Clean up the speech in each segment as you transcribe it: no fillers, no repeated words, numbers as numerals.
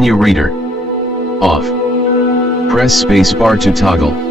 Menu reader. Off. Press spacebar to toggle.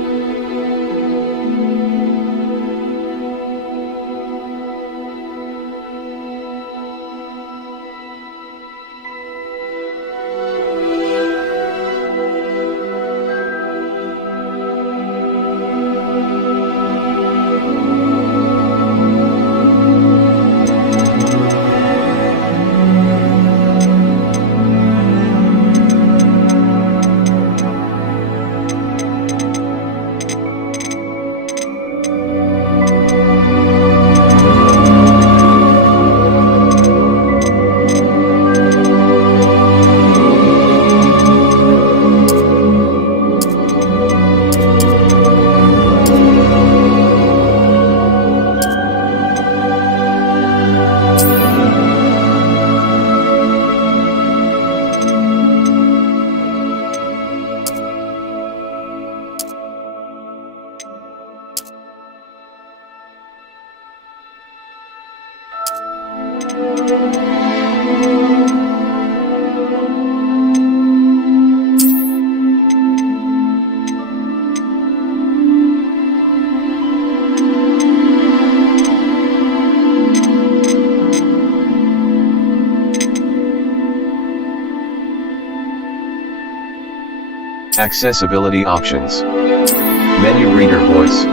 Accessibility options. Menu reader voice.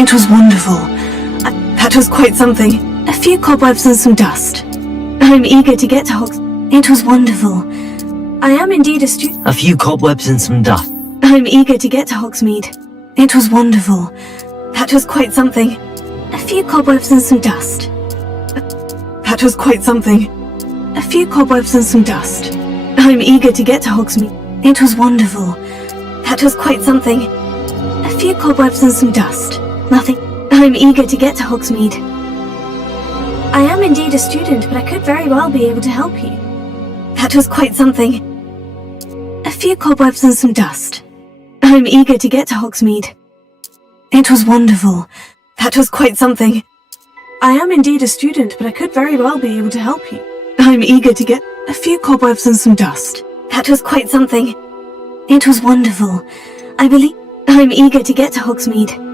It was wonderful. That was quite something. A few cobwebs and some dust. I'm eager to get to Hogsmeade. It was wonderful. I am indeed a student. A few cobwebs and some dust. I'm eager to get to Hogsmeade. It was wonderful. That was quite something. A few cobwebs and some dust. That was quite something. A few cobwebs and some dust. I'm eager to get to Hogsmeade. It was wonderful. That was quite something. A few cobwebs and some dust. Nothing. I'm eager to get to Hogsmeade. I am indeed a student, but I could very well be able to help you. That was quite something. A few cobwebs and some dust. I'm eager to get to Hogsmeade. It was wonderful. That was quite something. I am indeed a student, but I could very well be able to help you. I'm eager to get a few cobwebs and some dust. That was quite something. It was wonderful. I believe I'm eager to get to Hogsmeade.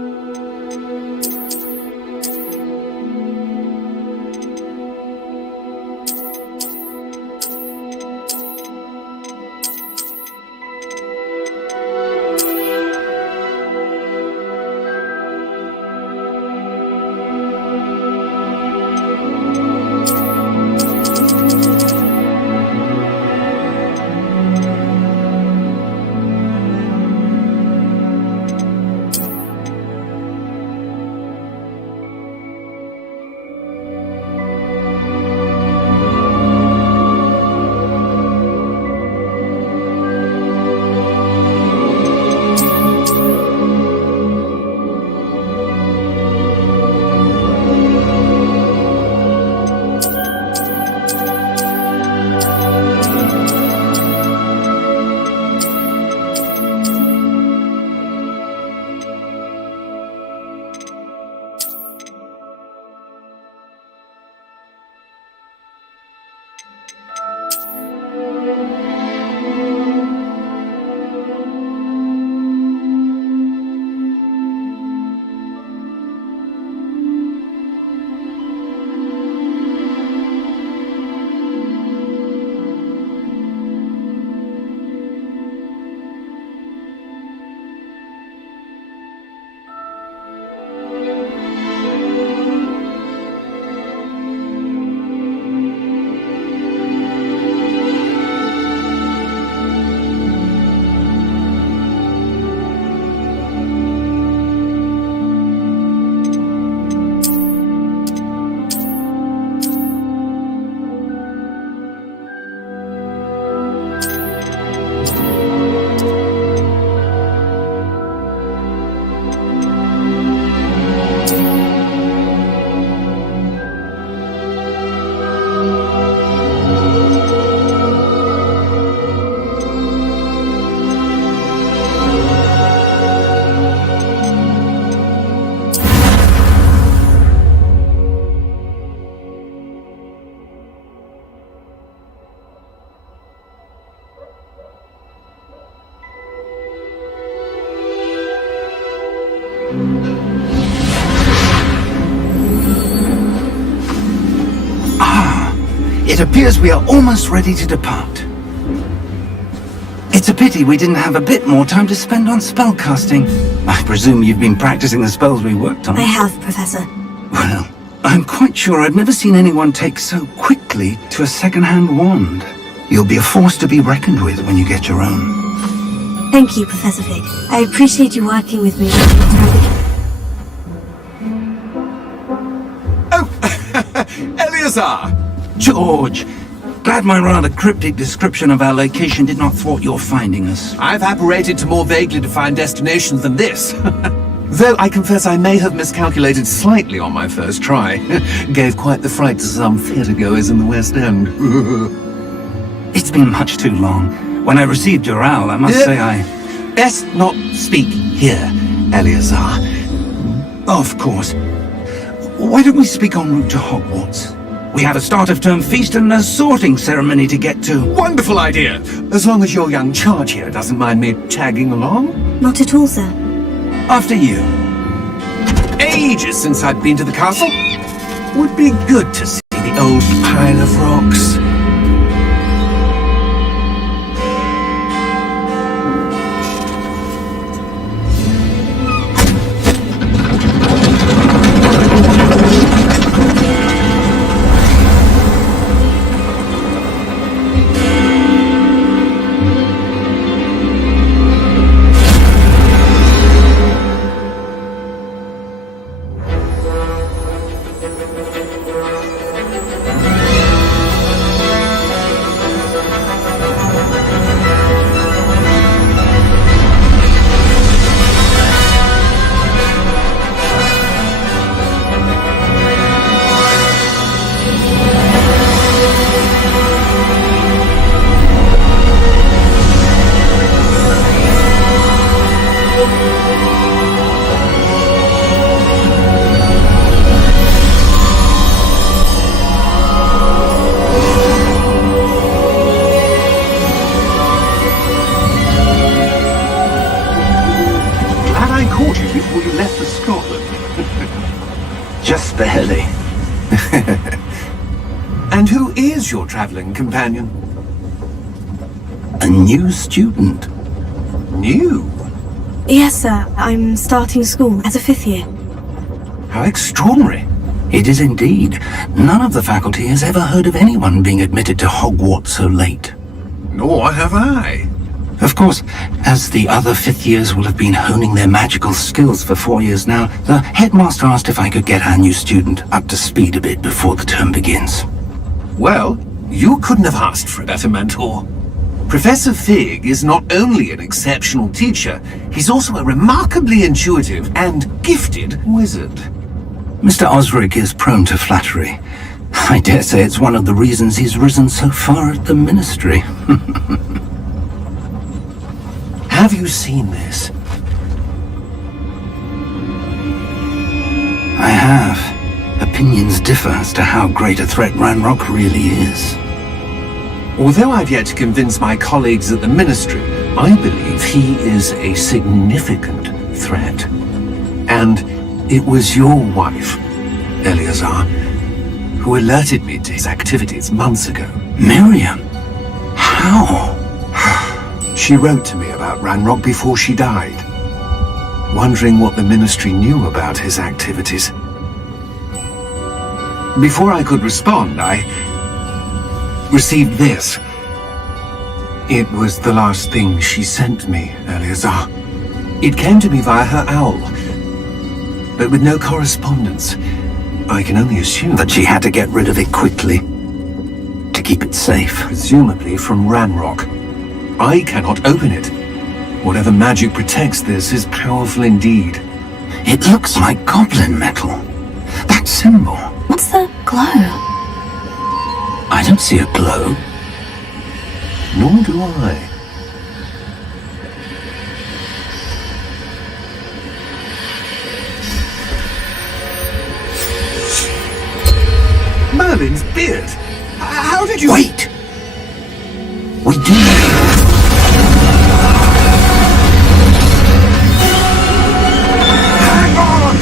It appears we are almost ready to depart. It's a pity we didn't have a bit more time to spend on spellcasting. I presume you've been practicing the spells we worked on. I have, Professor. Well, I'm quite sure I've never seen anyone take so quickly to a second-hand wand. You'll be a force to be reckoned with when you get your own. Thank you, Professor Fig. I appreciate you working with me. Oh, Eleazar! George! Glad my rather cryptic description of our location did not thwart your finding us. I've apparated to more vaguely defined destinations than this. Though I confess I may have miscalculated slightly on my first try. Gave quite the fright to some theatregoers in the West End. It's been much too long. When I received your owl, I must say I... Best not speak here, Eleazar. Of course. Why don't we speak en route to Hogwarts? We have a start-of-term feast and a sorting ceremony to get to. Wonderful idea! As long as your young charge here doesn't mind me tagging along. Not at all, sir. After you. Ages since I've been to the castle. Would be good to see the old pile of rocks. barely. And who is your traveling companion? A new student. New? Yes, sir. I'm starting school as a 5th year. How extraordinary. It is indeed. None of the faculty has ever heard of anyone being admitted to Hogwarts so late. Nor have I. Of course, as the other 5th years will have been honing their magical skills for 4 years now, the headmaster asked if I could get our new student up to speed a bit before the term begins. Well, you couldn't have asked for a better mentor. Professor Fig is not only an exceptional teacher, he's also a remarkably intuitive and gifted wizard. Mr. Osric is prone to flattery. I dare say it's one of the reasons he's risen so far at the ministry. Have you seen this? I have. Opinions differ as to how great a threat Ranrock really is. Although I've yet to convince my colleagues at the Ministry, I believe he is a significant threat. And it was your wife, Eleazar, who alerted me to his activities months ago. Miriam? How? She wrote to me about Ranrock before she died, wondering what the Ministry knew about his activities. Before I could respond, I received this. It was the last thing she sent me, Eleazar. It came to me via her owl, but with no correspondence. I can only assume But she had to get rid of it quickly, to keep it safe. presumably from Ranrock. I cannot open it. Whatever magic protects this is powerful indeed. It looks like goblin metal. That symbol. What's the glow? I don't see a glow. Nor do I. Merlin's beard! How did you— Wait! We do. Hang on!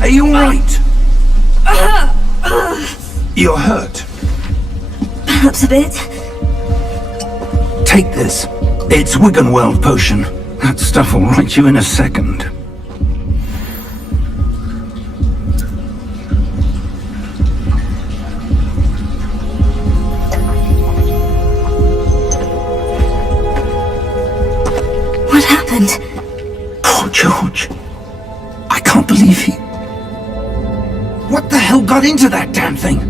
Are you alright? You're hurt. Perhaps a bit. Take this. It's Wiggenweld potion. That stuff will right you in a second. What happened? Poor George. I can't believe he... What the hell got into that damn thing?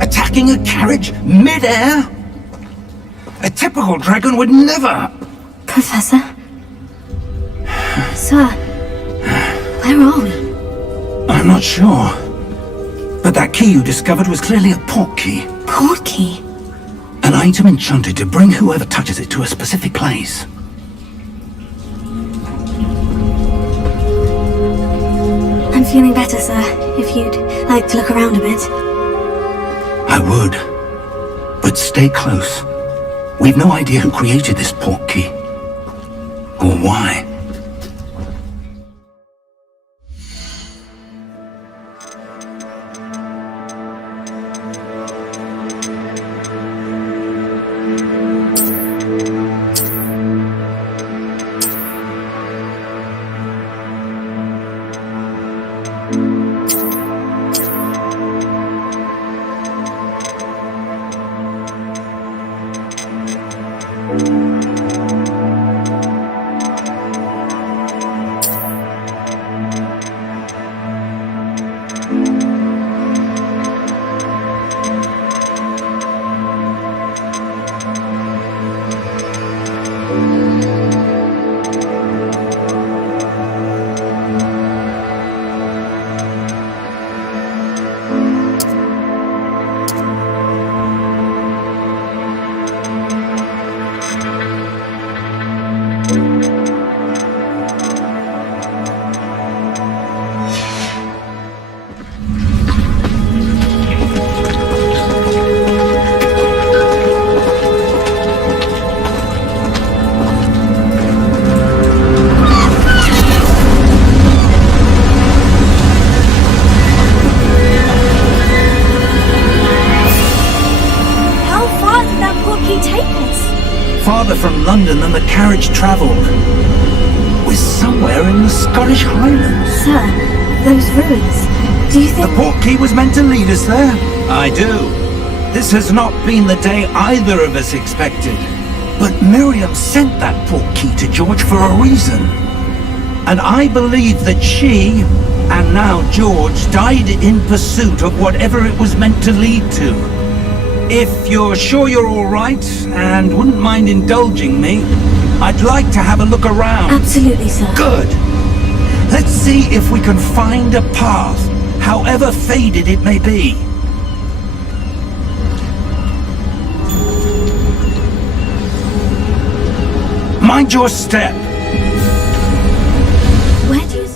Attacking a carriage mid-air? A typical dragon would never... Professor? Sir, where are we? I'm not sure. But that key you discovered was clearly a port key. Port key? An item enchanted to bring whoever touches it to a specific place. I'm feeling better, sir. If you'd like to look around a bit. I would. But stay close. We've no idea who created this port key. Or why. the carriage travelled was somewhere in the Scottish Highlands. Sir, those ruins. Do you The think... portkey was meant to lead us there? I do. This has not been the day either of us expected. But Miriam sent that portkey to George for a reason. And I believe that she, and now George, died in pursuit of whatever it was meant to lead to. If you're sure you're all right, and wouldn't mind indulging me, I'd like to have a look around. Absolutely, sir. Good. Let's see if we can find a path, however faded it may be. Mind your step. Where do you...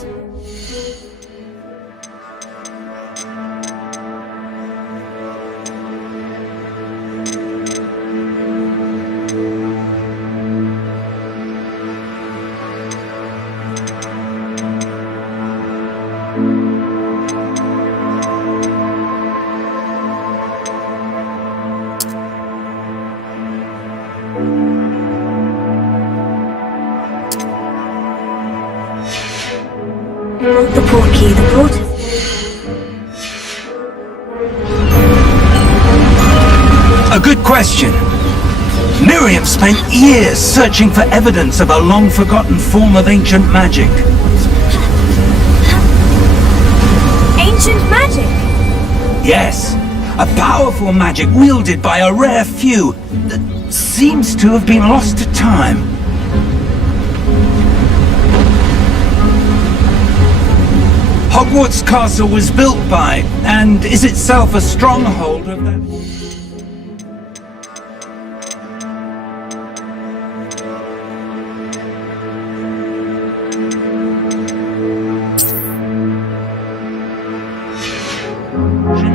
The portkey, the porter... A good question. Miriam spent years searching for evidence of a long-forgotten form of ancient magic. Ancient magic? Yes, a powerful magic wielded by a rare few that seems to have been lost to time. Hogwarts Castle was built by, and is itself a stronghold of that...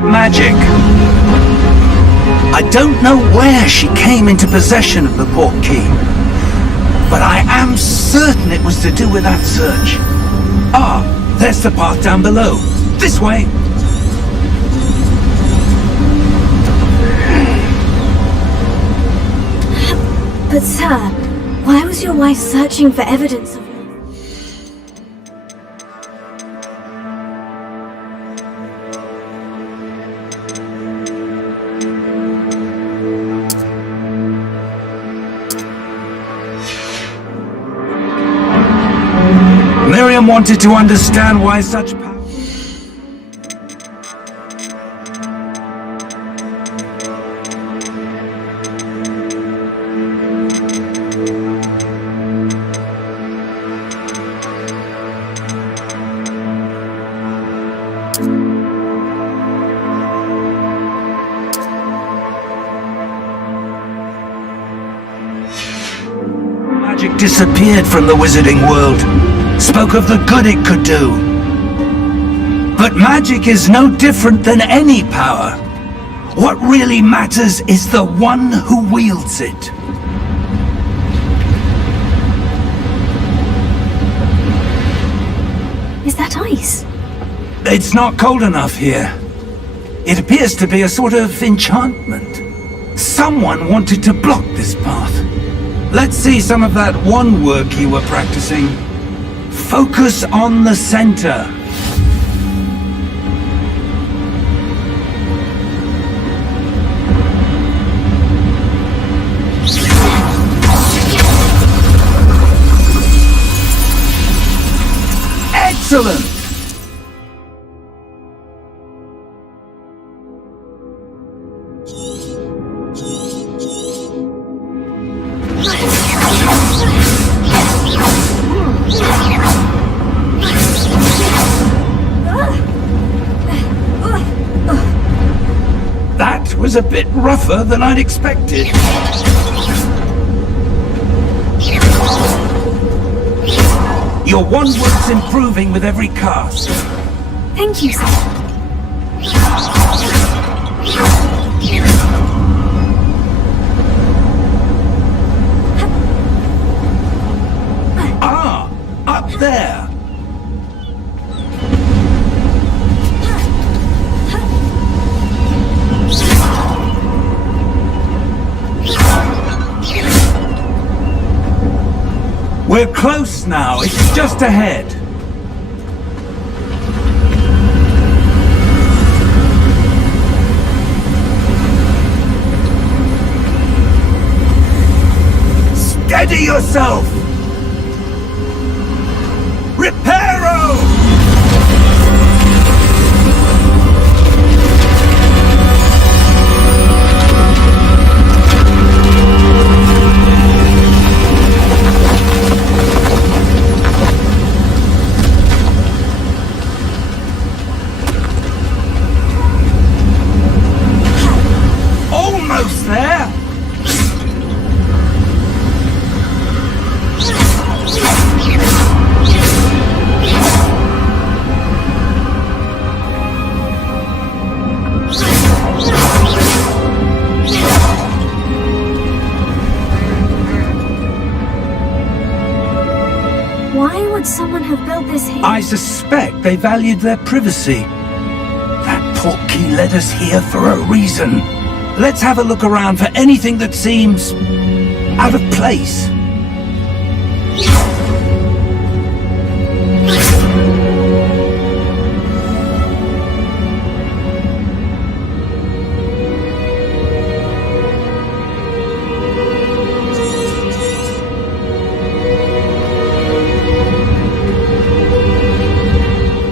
magic. I don't know where she came into possession of the portkey, but I am certain it was to do with that search. Ah, there's the path down below. This way. But sir, why was your wife searching for evidence of... Miriam wanted to understand why such power... magic disappeared from the wizarding world. Spoke of the good it could do. But magic is no different than any power. What really matters is the one who wields it. Is that ice? It's not cold enough here. It appears to be a sort of enchantment. Someone wanted to block this path. Let's see some of that wand work you were practicing. Focus on the center. Excellent! That was a bit rougher than I'd expected. Your wand work's improving with every cast. Thank you, sir. Ah, up there. We're close now. It's just ahead. Steady yourself! Reparo! Almost there! Why would someone have built this here? I suspect they valued their privacy. That portkey led us here for a reason. Let's have a look around for anything that seems out of place.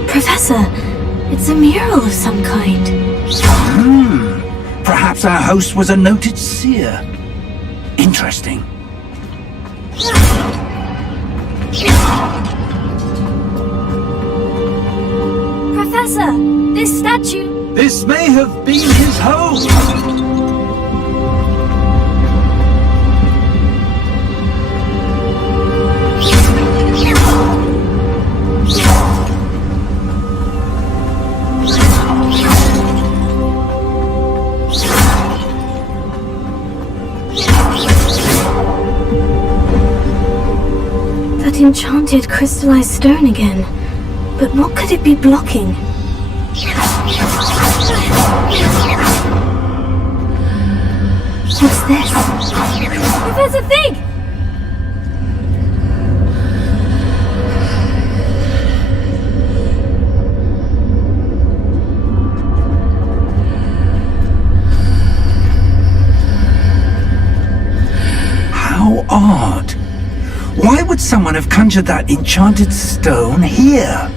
Professor, it's a mural of some kind. Perhaps our host was a noted seer. Interesting. Professor, this statue... This may have been his home. That enchanted crystallized stone again. But what could it be blocking? What's this? Professor Fig! How odd. Why would someone have conjured that enchanted stone here?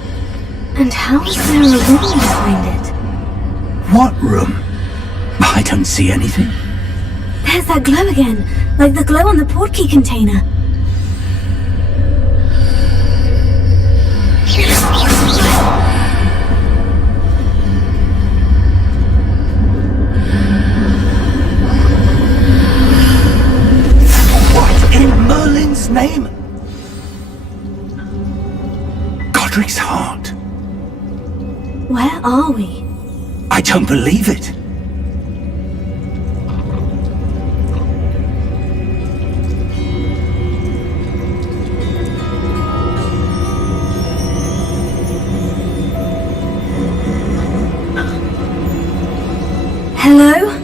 And how is there a room behind it? What room? I don't see anything. There's that glow again, like the glow on the portkey container. What in Merlin's name? Godric's heart. Where are we? I don't believe it. Hello?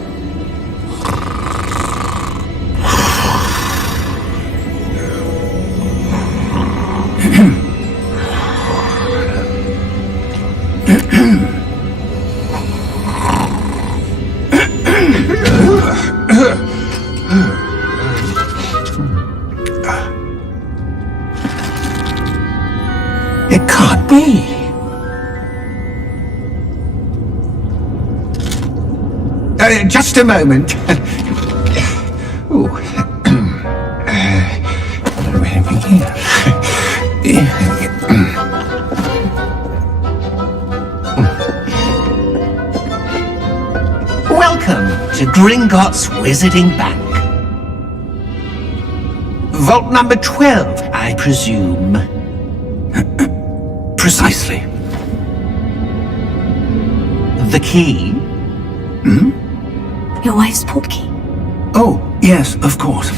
It can't be. Just a moment. Ooh. Where are we here? Welcome to Gringotts Wizarding Bank. Vault number 12, I presume. Precisely. The key? Your wife's portkey. Oh, yes, of course.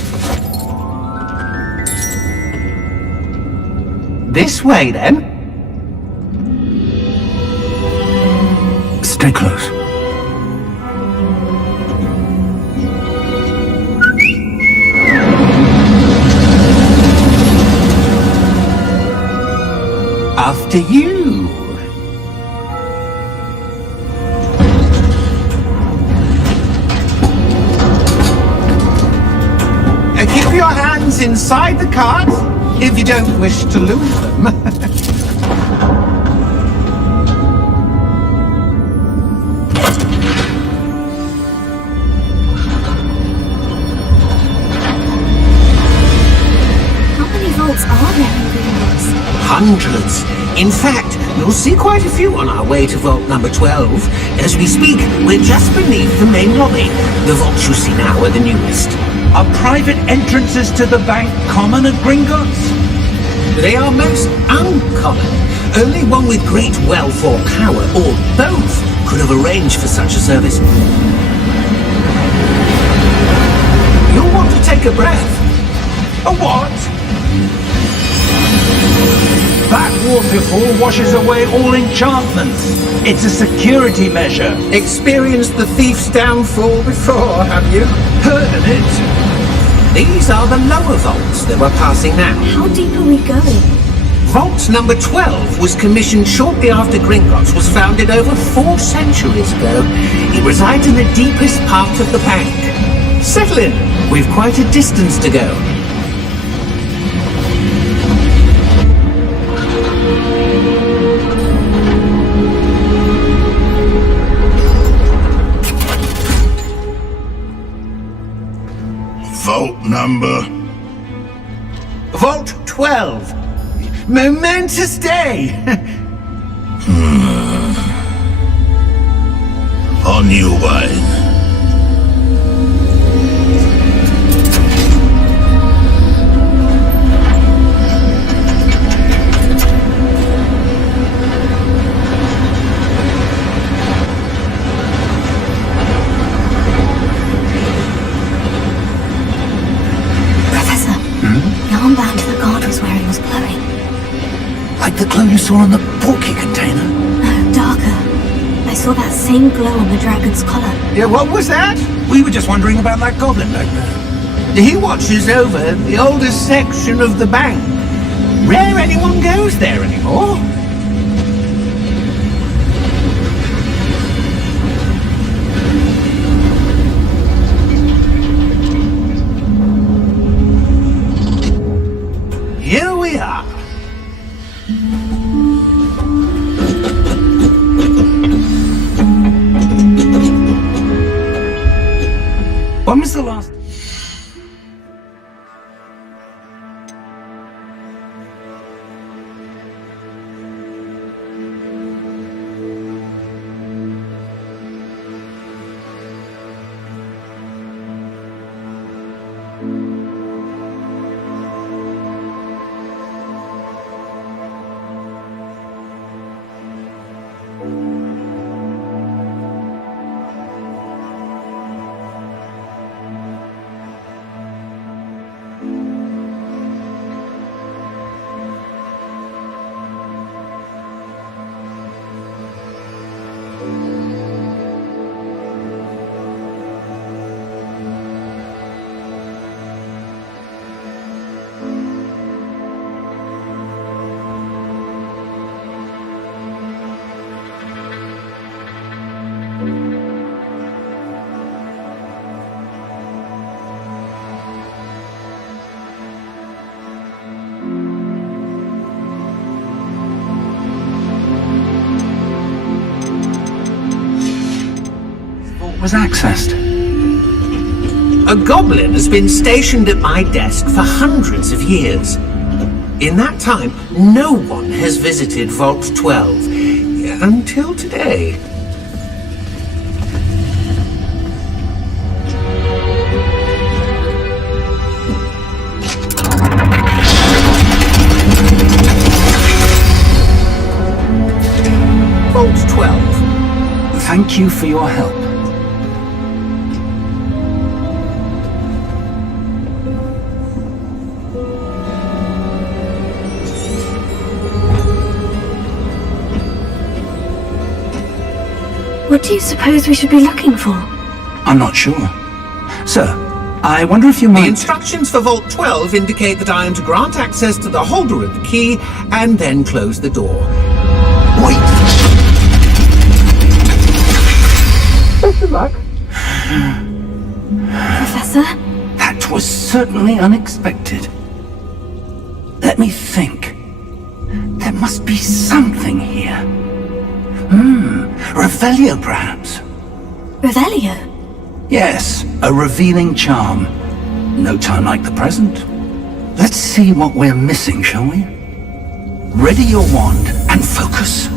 This way, then. Stay close. After you. Keep your hands inside the cart if you don't wish to lose them. How many vaults are there in Greenwoods? Hundreds. In fact, you'll see quite a few on our way to vault number 12. As we speak, we're just beneath the main lobby. The vaults you see now are the newest. Are private entrances to the bank common at Gringotts? They are most uncommon. Only one with great wealth or power, or both, could have arranged for such a service. You'll want to take a breath. A what? That waterfall washes away all enchantments. It's a security measure. Experienced the thief's downfall before, have you? Heard of it? These are the lower vaults that we're passing now. How deep are we going? Vault number 12 was commissioned shortly after Gringotts was founded over 4 centuries ago. It resides in the deepest part of the bank. Settle in. We've quite a distance to go. Vault number. Vault 12. Momentous day. On your way. Like the glow you saw on the porky container? No, darker. I saw that same glow on the dragon's collar. Yeah, what was that? We were just wondering about that goblin back there. He watches over the oldest section of the bank. Rare anyone goes there anymore. Here we are. When was the last... was accessed? A goblin has been stationed at my desk for hundreds of years. In that time, no one has visited Vault 12 until today. Vault 12. Thank you for your help. What do you suppose we should be looking for? I'm not sure. Sir, I wonder if you The might... instructions for Vault 12 indicate that I am to grant access to the holder of the key and then close the door. Wait! Best of luck. Professor? That was certainly unexpected. Let me think. There must be something here. Revelio, perhaps. Revelio? Yes, a revealing charm. No time like the present. Let's see what we're missing, shall we? Ready your wand and focus.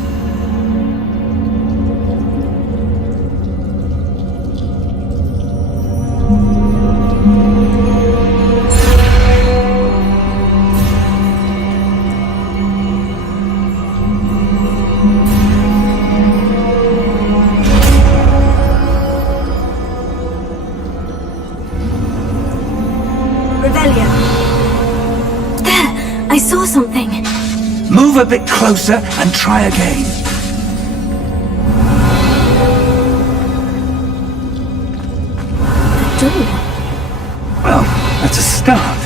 Revelio. There! I saw something. Move a bit closer and try again. A door. Well, that's a start.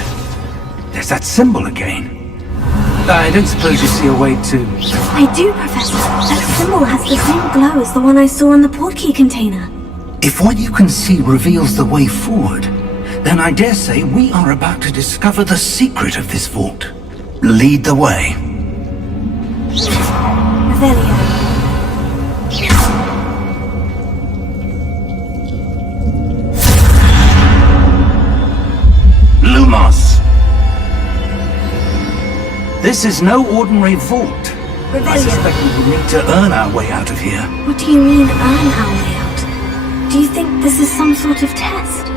There's that symbol again. I don't suppose you see a way to... I do, Professor. That symbol has the same glow as the one I saw in the portkey container. If what you can see reveals the way forward, then I dare say we are about to discover the secret of this vault. Lead the way. Revelio. Lumos! This is no ordinary vault. I Revelio. suspect we will need to earn our way out of here. What do you mean, earn our way out? Do you think this is some sort of test?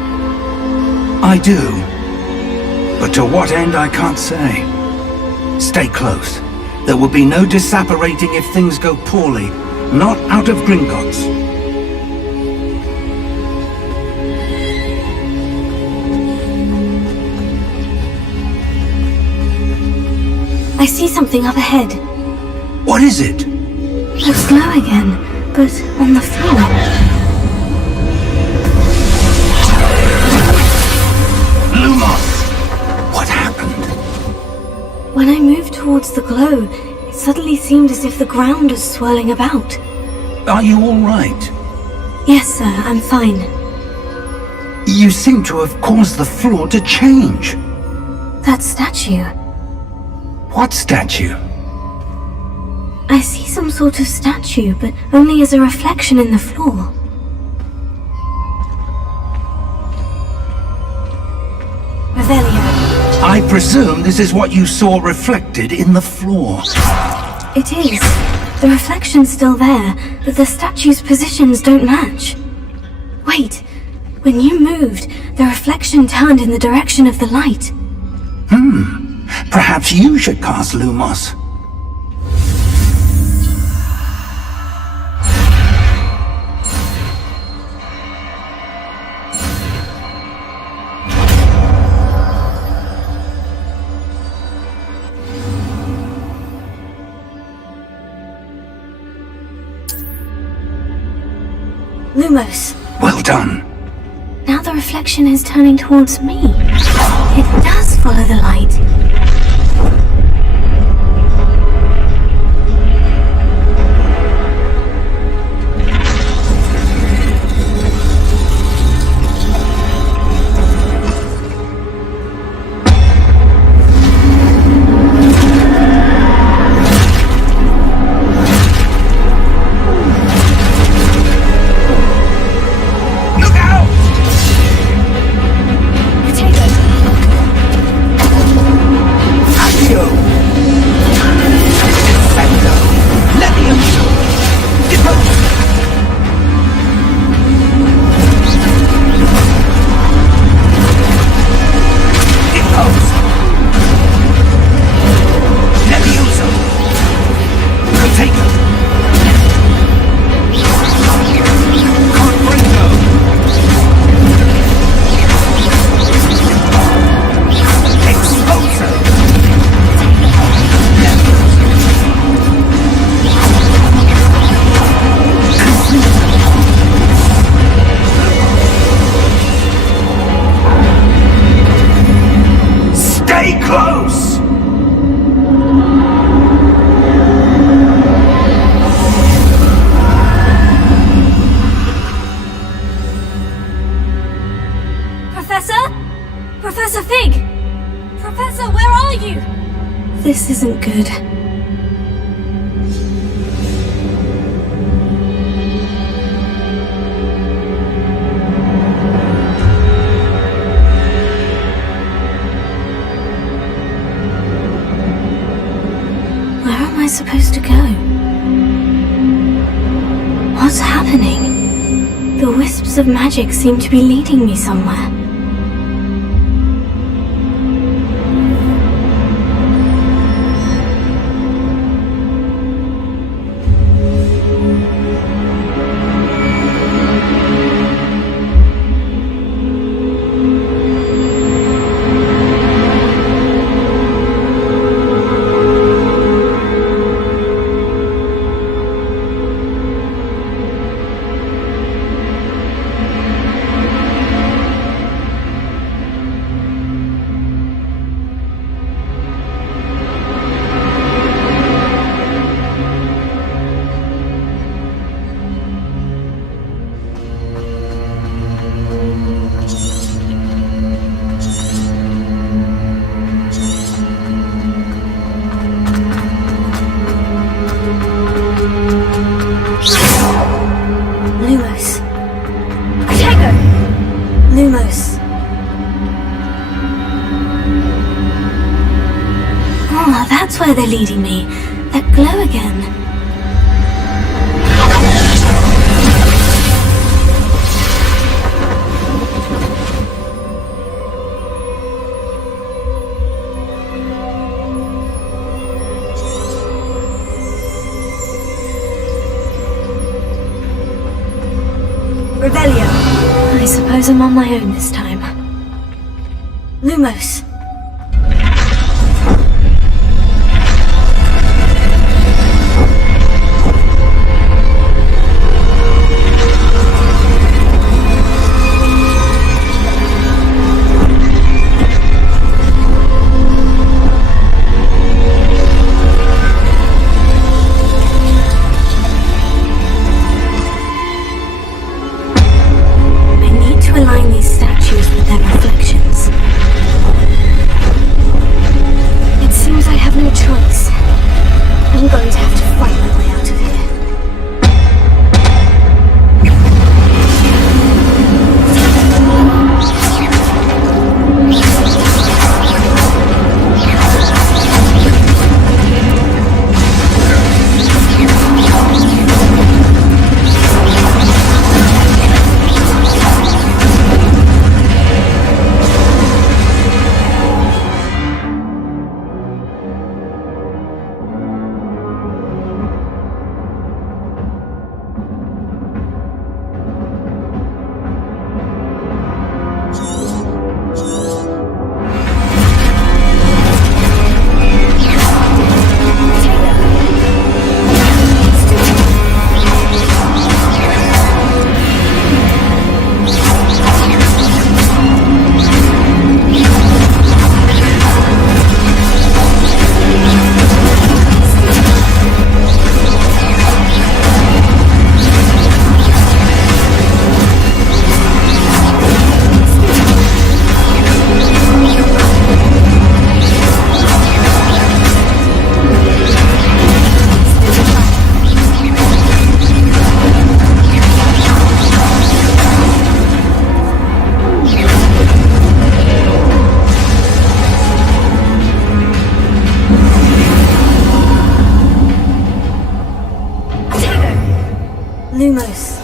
I do. But to what end, I can't say. Stay close. There will be no disapparating if things go poorly. Not out of Gringotts. I see something up ahead. What is it? Looks glow again, but on the floor. Lumos! What happened? When I moved towards the glow, it suddenly seemed as if the ground was swirling about. Are you all right? Yes, sir, I'm fine. You seem to have caused the floor to change. That statue. What statue? I see some sort of statue, but only as a reflection in the floor. Revelio. I presume this is what you saw reflected in the floor. It is. The reflection's still there, but the statue's positions don't match. Wait. When you moved, the reflection turned in the direction of the light. Perhaps you should cast Lumos. Lumos. Well done. Now the reflection is turning towards me. It does follow the light. This isn't good. Where am I supposed to go? What's happening? The wisps of magic seem to be leading me somewhere. Oh, that's where they're leading me. That glow again. Revelio. I suppose I'm on my own this time. Lumos. Align these statues with their reflections. It seems I have no choice. I'm going to have to fight my way out of here. Lumos.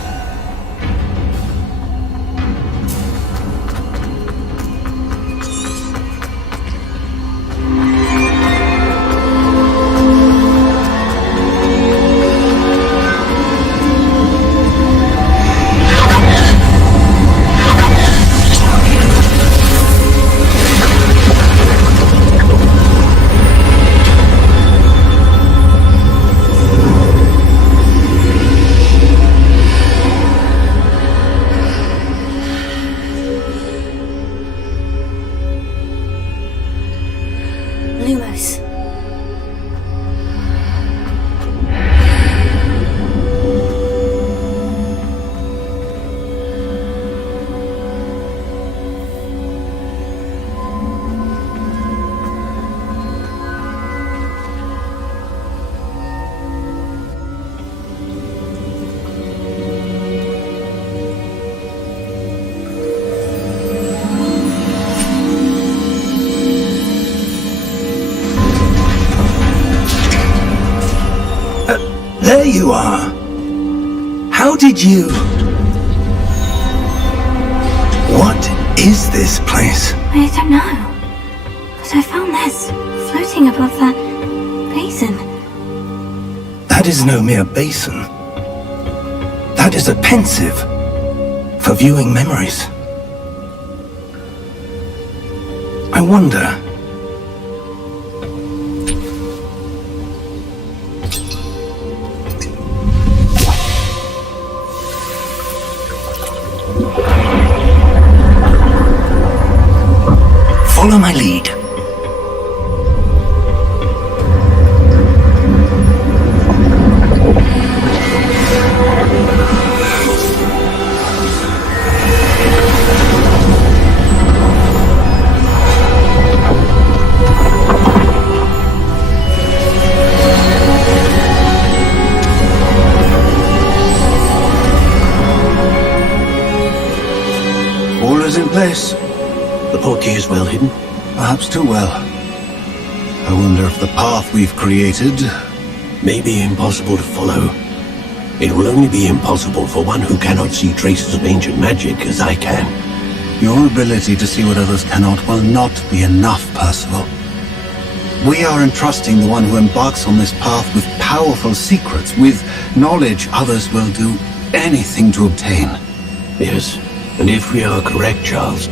There you are. How did you... What is this place? I don't know. But I found this floating above that basin. That is no mere basin. That is a pensive for viewing memories. I wonder... Follow my lead. All is in place. The portkey is well hidden. Perhaps too well. I wonder if the path we've created... May be impossible to follow. It will only be impossible for one who cannot see traces of ancient magic as I can. Your ability to see what others cannot will not be enough, Percival. We are entrusting the one who embarks on this path with powerful secrets, with knowledge others will do anything to obtain. Yes, and if we are correct, Charles,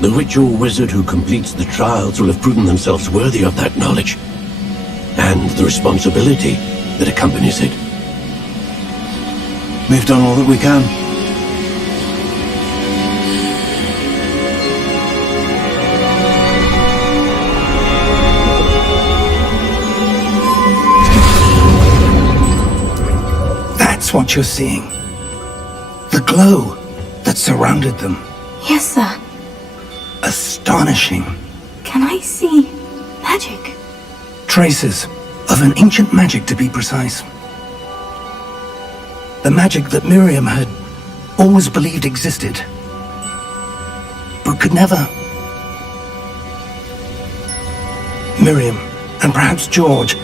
the witch or wizard who completes the trials will have proven themselves worthy of that knowledge, and the responsibility that accompanies it. We've done all that we can. That's what you're seeing. The glow that surrounded them. Yes, sir. Astonishing. Can I see magic? Traces of an ancient magic, to be precise. The magic that Miriam had always believed existed, but could never. Miriam, and perhaps George,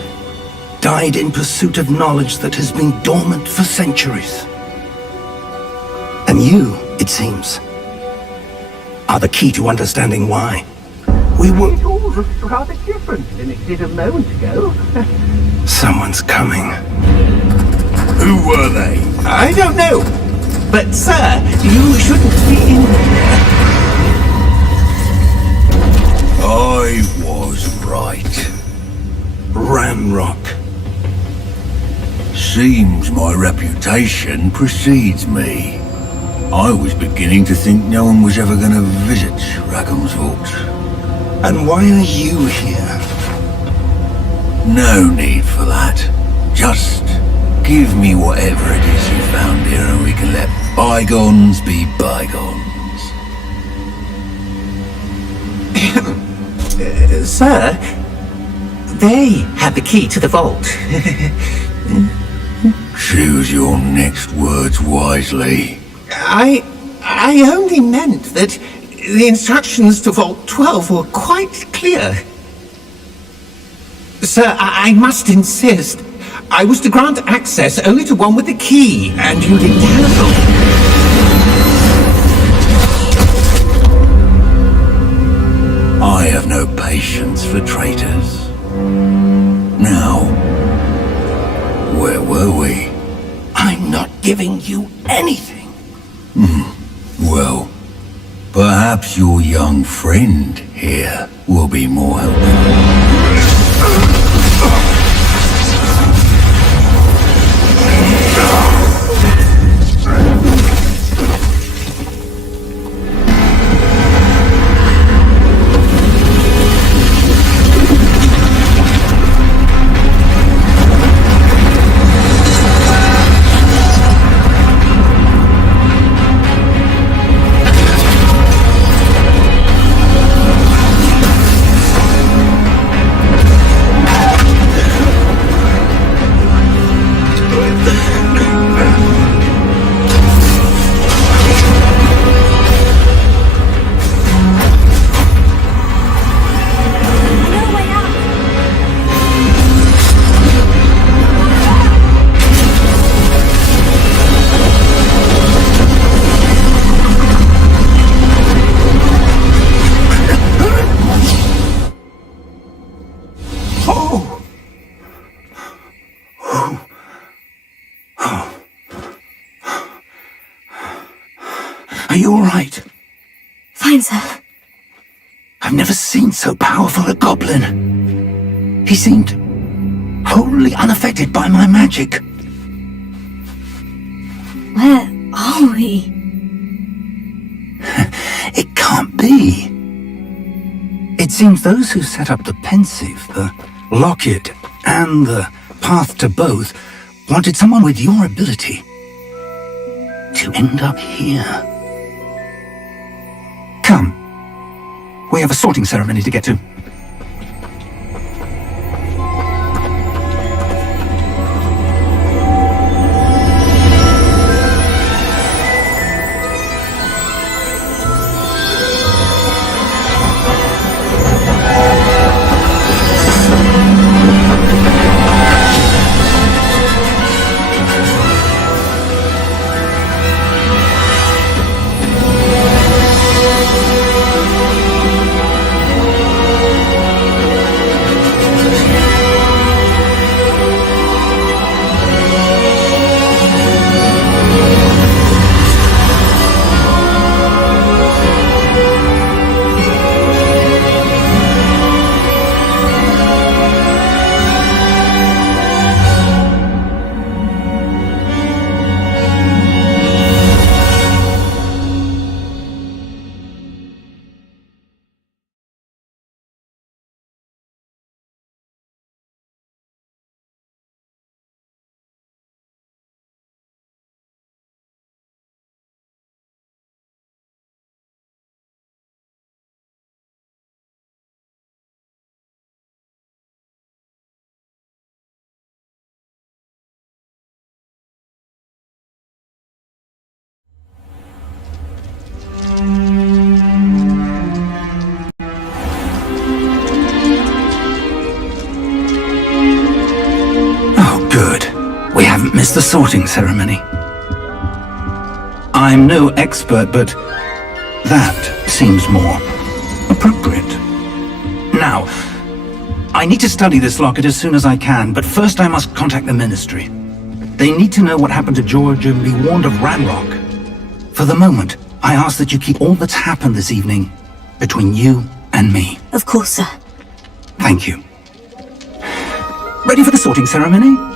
died in pursuit of knowledge that has been dormant for centuries. And you, it seems, are the key to understanding why. We were... It all looks rather different than it did a moment ago. Someone's coming. Who were they? I don't know. But, sir, you shouldn't be in there. I was right. Ramrock. Seems my reputation precedes me. I was beginning to think no one was ever going to visit Rackham's vault. And why are you here? No need for that. Just give me whatever it is you found here and we can let bygones be bygones. Sir, they had the key to the vault. Choose your next words wisely. I only meant that the instructions to Vault 12 were quite clear. Sir, I must insist. I was to grant access only to one with the key, and you did cancel. I have no patience for traitors. Now, where were we? I'm not giving you anything. Well, perhaps your young friend here will be more helpful. Are you all right? Fine, sir. I've never seen so powerful a goblin. He seemed wholly unaffected by my magic. Where are we? It can't be. It seems those who set up the pensive, the locket, and the path to both wanted someone with your ability to end up here. Come. We have a sorting ceremony to get to. The sorting ceremony. I'm no expert, but that seems more appropriate. Now, I need to study this locket as soon as I can, but first I must contact the Ministry. They need to know what happened to George and be warned of Ranrock. For the moment, I ask that you keep all that's happened this evening between you and me. Of course, sir. Thank you. Ready for the sorting ceremony?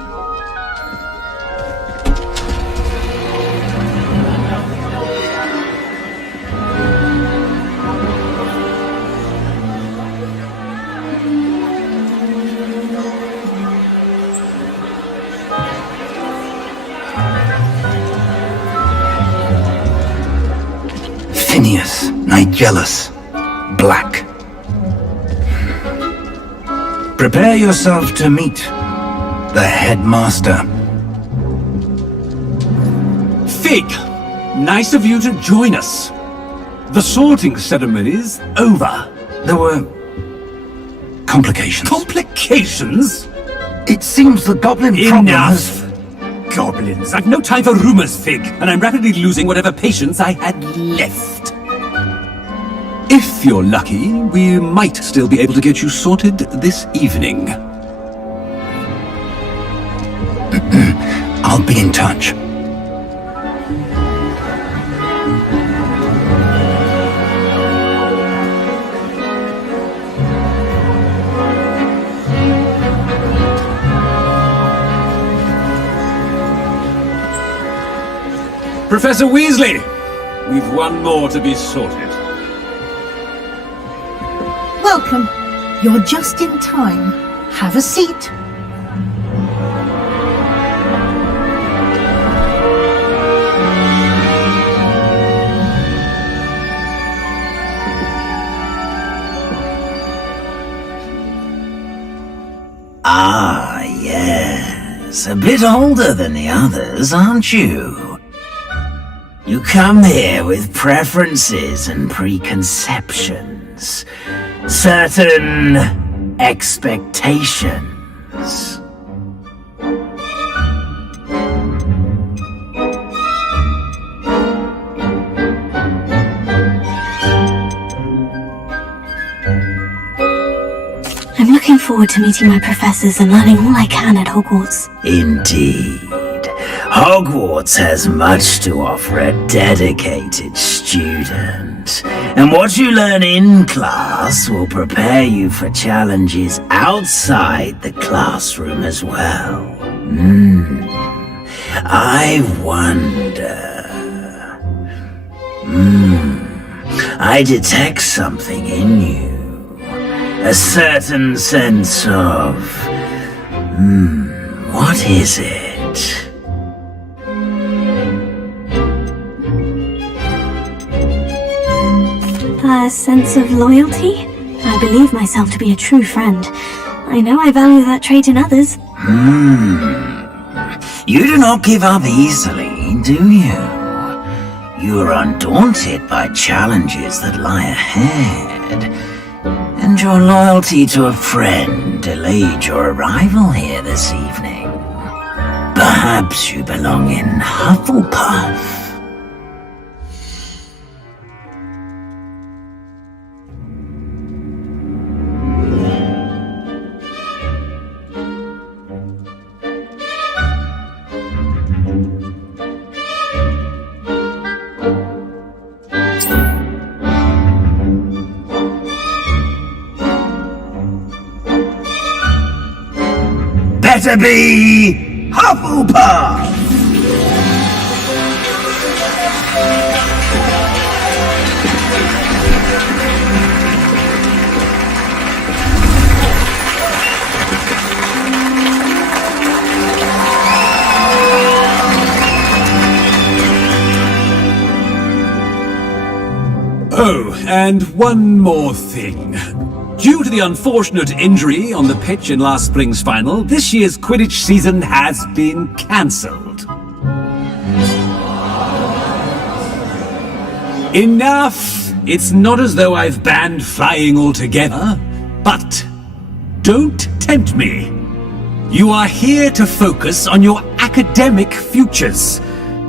Nigellus, Black. Prepare yourself to meet the headmaster. Fig! Nice of you to join us. The sorting ceremony's over. There were complications. Complications? It seems the goblin problem Enough! Goblins. I've no time for rumors, Fig, and I'm rapidly losing whatever patience I had left. If you're lucky, we might still be able to get you sorted this evening. I'll be in touch. Professor Weasley, we've one more to be sorted. Welcome. You're just in time. Have a seat. Ah, yes. A bit older than the others, aren't you? You come here with preferences and preconceptions. Certain expectations. I'm looking forward to meeting my professors and learning all I can at Hogwarts. Indeed. Hogwarts has much to offer a dedicated student, and what you learn in class will prepare you for challenges outside the classroom as well. I wonder... I detect something in you. A certain sense of... what is it? A sense of loyalty? I believe myself to be a true friend. I know I value that trait in others. You do not give up easily, do you? You are undaunted by challenges that lie ahead, and your loyalty to a friend delayed your arrival here this evening. Perhaps you belong in Hufflepuff. Better be Hufflepuff! Oh, and one more thing. Due to the unfortunate injury on the pitch in last spring's final, this year's Quidditch season has been cancelled. Enough! It's not as though I've banned flying altogether, but don't tempt me. You are here to focus on your academic futures.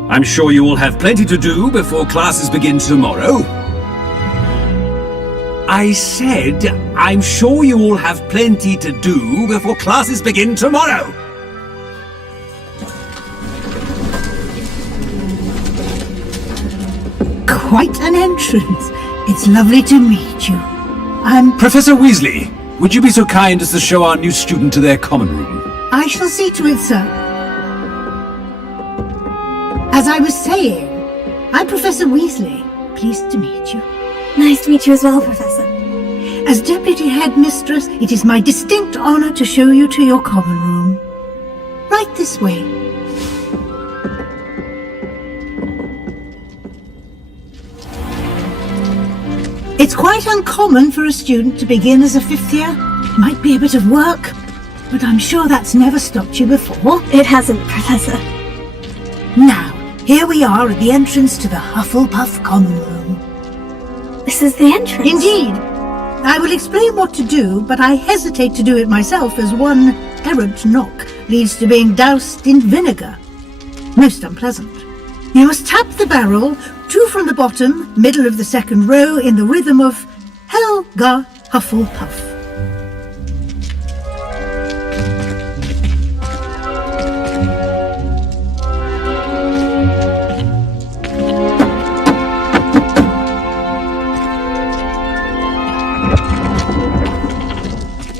I'm sure you will have plenty to do before classes begin tomorrow. I said, I'm sure you all have plenty to do before classes begin tomorrow. Quite an entrance. It's lovely to meet you. I'm... Professor Weasley, would you be so kind as to show our new student to their common room? I shall see to it, sir. As I was saying, I'm Professor Weasley. Pleased to meet you. Nice to meet you as well, Professor. As Deputy Headmistress, it is my distinct honor to show you to your common room. Right this way. It's quite uncommon for a student to begin as a fifth year. Might be a bit of work, but I'm sure that's never stopped you before. It hasn't, Professor. Now, here we are at the entrance to the Hufflepuff common room. This is the entrance? Indeed. I will explain what to do, but I hesitate to do it myself as one errant knock leads to being doused in vinegar. Most unpleasant. You must tap the barrel, 2 from the bottom, middle of the second row, in the rhythm of Helga Hufflepuff.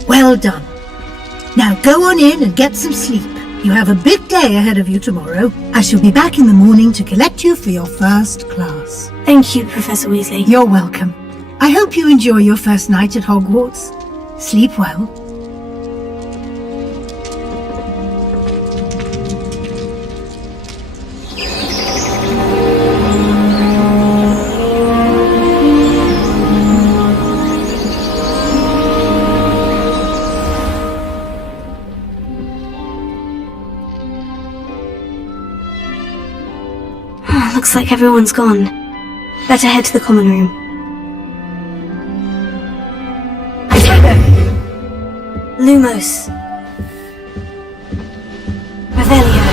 Well done. Now go on in and get some sleep. You have a big day ahead of you tomorrow. I shall be back in the morning to collect you for your first class. Thank you, Professor Weasley. You're welcome. I hope you enjoy your first night at Hogwarts. Sleep well. Looks like everyone's gone. Better head to the common room. Lumos. Revelio.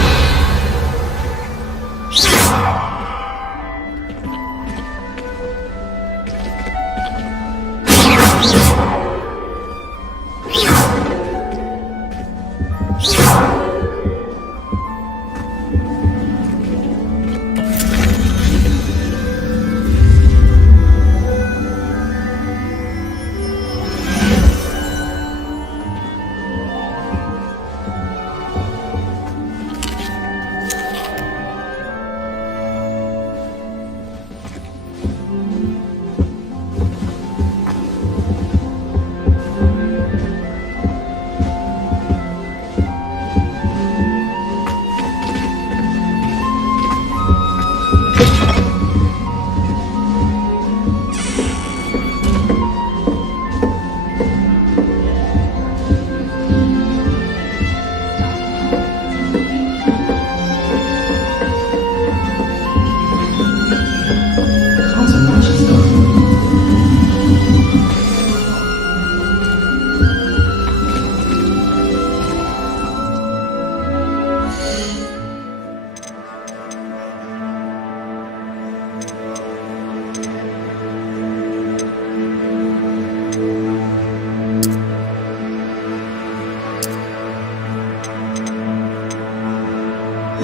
Oh,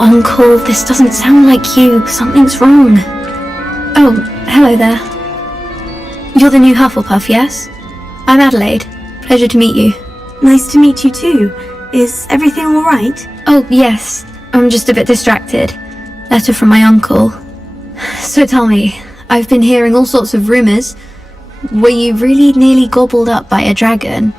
Uncle, this doesn't sound like you. Something's wrong. Oh, hello there. You're the new Hufflepuff, yes? I'm Adelaide. Pleasure to meet you. Nice to meet you too. Is everything alright? Oh, yes. I'm just a bit distracted. Letter from my uncle. So tell me, I've been hearing all sorts of rumours. Were you really nearly gobbled up by a dragon?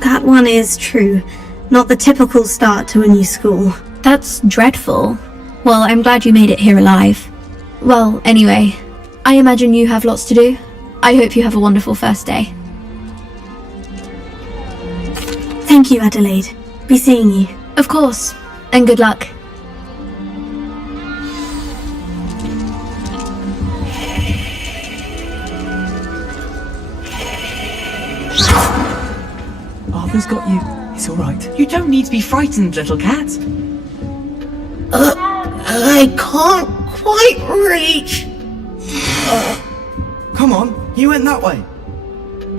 That one is true. Not the typical start to a new school. That's dreadful. Well, I'm glad you made it here alive. Well, anyway, I imagine you have lots to do. I hope you have a wonderful first day. Thank you, Adelaide. Be seeing you. Of course, and good luck. Arthur's got you. It's all right. You don't need to be frightened, little cat. I can't quite reach. Come on, you went that way.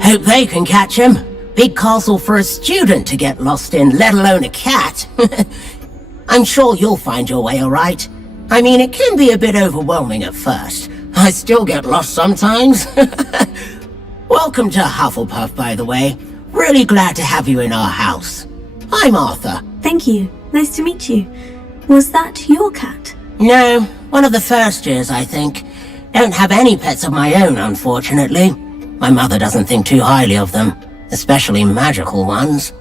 Hope they can catch him. Big castle for a student to get lost in, let alone a cat. I'm sure you'll find your way all right. I mean, it can be a bit overwhelming at first. I still get lost sometimes. Welcome to Hufflepuff, by the way. Really glad to have you in our house. I'm Arthur. Thank you. Nice to meet you. Was that your cat? No, one of the first years, I think. Don't have any pets of my own, unfortunately. My mother doesn't think too highly of them, especially magical ones.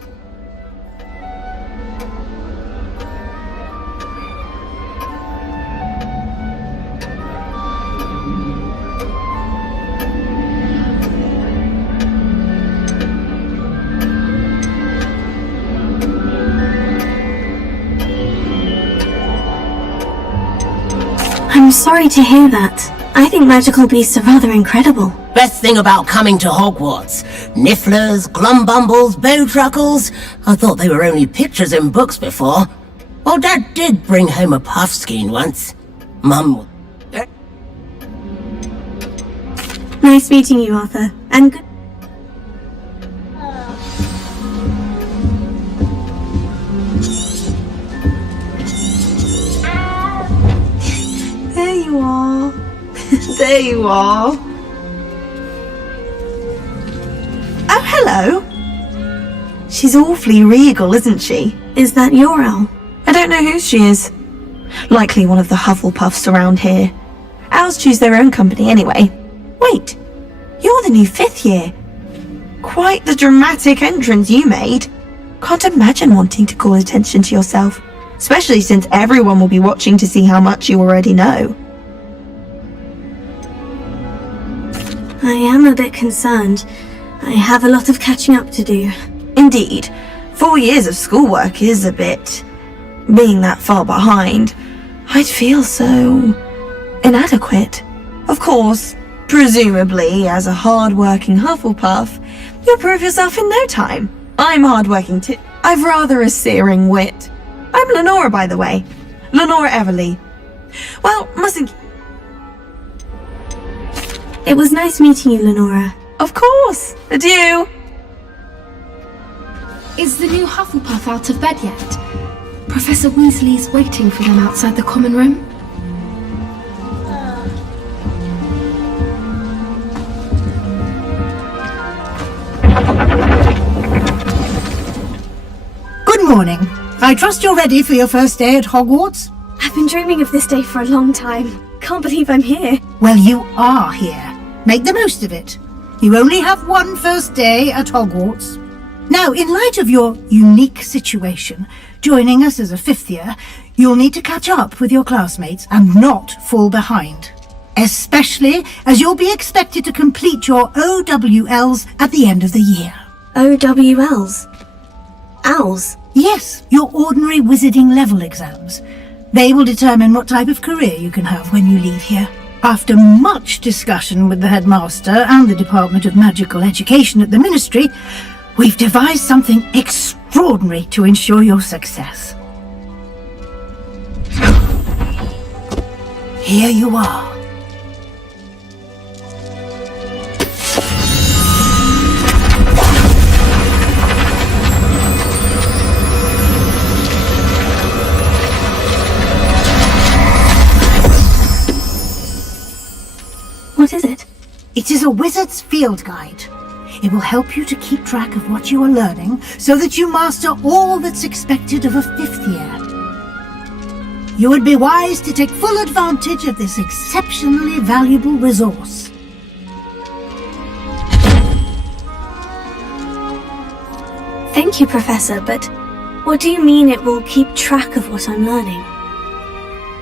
I'm sorry to hear that. I think magical beasts are rather incredible. Best thing about coming to Hogwarts. Nifflers, glumbumbles, bowtruckles. I thought they were only pictures in books before. Well, Dad did bring home a puffskein once. Mum... Nice meeting you, Arthur. And good... There you are. There you are. Oh, hello. She's awfully regal, isn't she? Is that your owl? I don't know who she is. Likely one of the Hufflepuffs around here. Owls choose their own company anyway. Wait, you're the new 5th year. Quite the dramatic entrance you made. Can't imagine wanting to call attention to yourself. Especially since everyone will be watching to see how much you already know. I am a bit concerned. I have a lot of catching up to do. Indeed. 4 years of schoolwork is a bit... being that far behind. I'd feel so... inadequate. Of course, presumably, as a hard-working Hufflepuff, you'll prove yourself in no time. I'm hard-working too. I've rather a searing wit. I'm Lenora, by the way. Lenora Everly. Well, mustn't... It was nice meeting you, Lenora. Of course. Adieu. Is the new Hufflepuff out of bed yet? Professor Weasley's waiting for them outside the common room. Good morning. I trust you're ready for your first day at Hogwarts? I've been dreaming of this day for a long time. Can't believe I'm here. Well, you are here. Make the most of it. You only have one first day at Hogwarts. Now, in light of your unique situation, joining us as a 5th year, you'll need to catch up with your classmates and not fall behind. Especially as you'll be expected to complete your OWLs at the end of the year. OWLs? Owls? Yes, your ordinary wizarding level exams. They will determine what type of career you can have when you leave here. After much discussion with the headmaster and the Department of Magical Education at the Ministry, We've devised something extraordinary to ensure your success. Here you are. What is it? It is a wizard's field guide. It will help you to keep track of what you are learning so that you master all that's expected of a 5th year. You would be wise to take full advantage of this exceptionally valuable resource. Thank you, Professor, but what do you mean it will keep track of what I'm learning?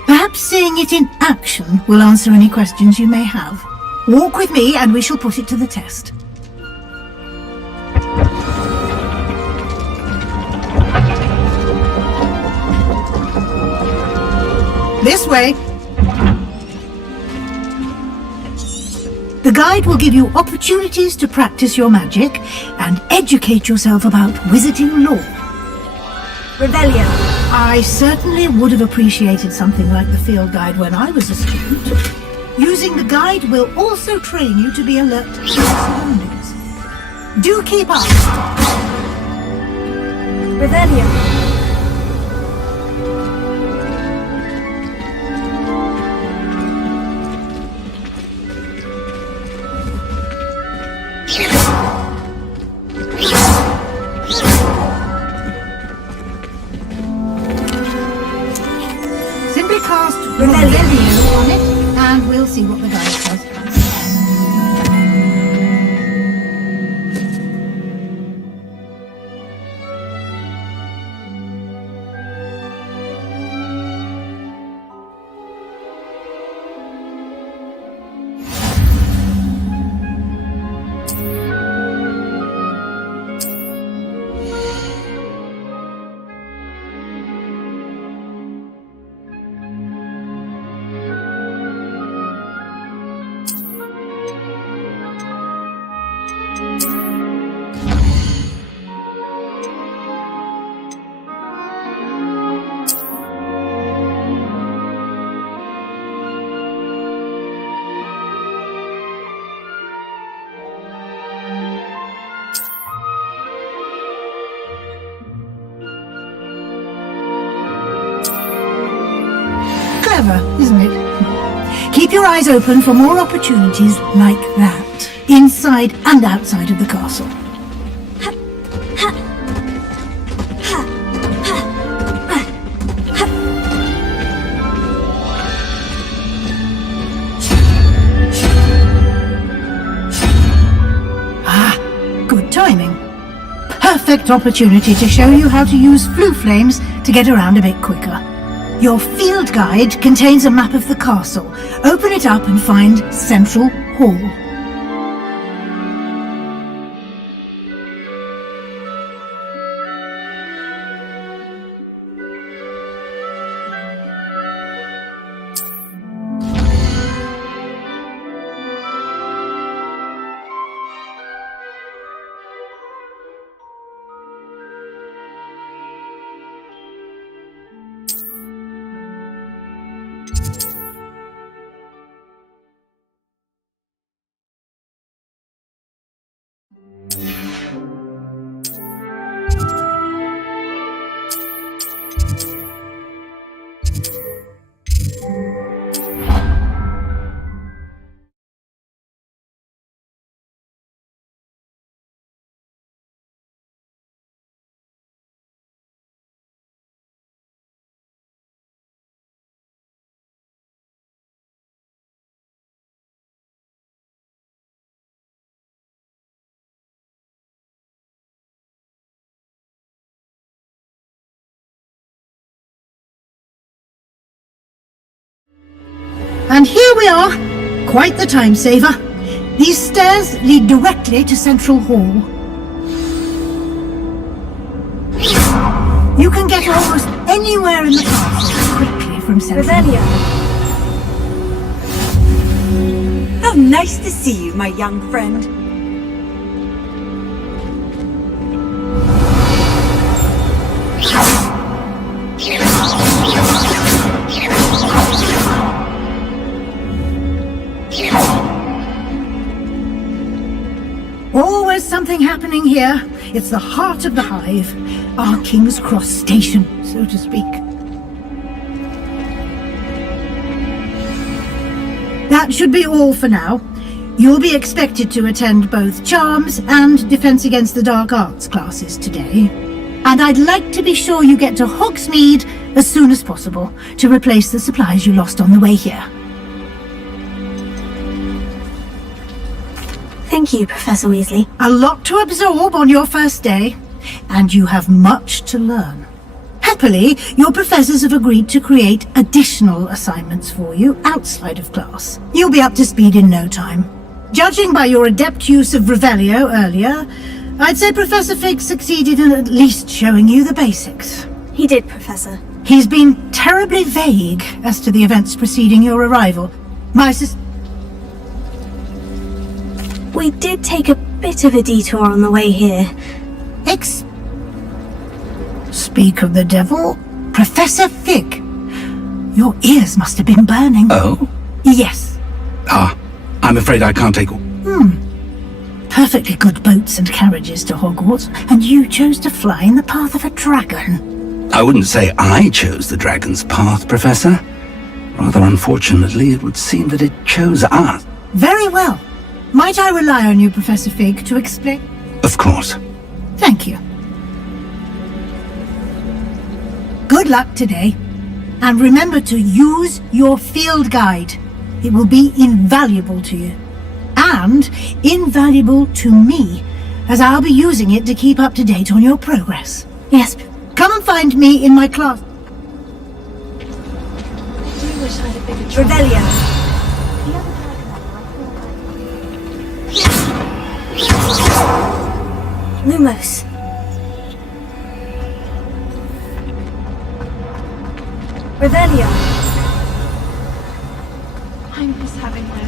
Perhaps seeing it in action will answer any questions you may have. Walk with me and we shall put it to the test. This way. The guide will give you opportunities to practice your magic and educate yourself about wizarding lore. Rebellion. I certainly would have appreciated something like the field guide when I was a student. Using the guide will also train you to be alert to your surroundings. Do keep up. Rebellion. Simply cast Rebellion on it, and we'll see what the guide says. Clever, isn't it? Keep your eyes open for more opportunities like that, inside and outside of the castle. Ah, good timing. Perfect opportunity to show you how to use flue flames to get around a bit quicker. Your field guide contains a map of the castle. Open it up and find Central Hall. And here we are. Quite the time saver. These stairs lead directly to Central Hall. You can get almost anywhere in the castle quickly from Central Hall. How nice to see you, my young friend. here. It's the heart of the hive. Our King's Cross station, so to speak. That should be all for now. You'll be expected to attend both Charms and Defense Against the Dark Arts classes today. And I'd like to be sure you get to Hogsmeade as soon as possible to replace the supplies you lost on the way here. Thank you, Professor Weasley. A lot to absorb on your first day, and you have much to learn. Happily, your professors have agreed to create additional assignments for you outside of class. You'll be up to speed in no time. Judging by your adept use of Revelio earlier, I'd say Professor Fig succeeded in at least showing you the basics. He did, Professor. He's been terribly vague as to the events preceding your arrival. We did take a bit of a detour on the way here. Speak of the devil, Professor Fig. Your ears must have been burning. Oh? Yes. I'm afraid I can't take... Perfectly good boats and carriages to Hogwarts, and you chose to fly in the path of a dragon. I wouldn't say I chose the dragon's path, Professor. Rather unfortunately, it would seem that it chose us. Very well. Might I rely on you, Professor Fig, to explain? Of course. Thank you. Good luck today, and remember to use your field guide. It will be invaluable to you, and invaluable to me, as I'll be using it to keep up to date on your progress. Yes. Come and find me in my class. Revelio. Lumos. Revelio. I'm just having my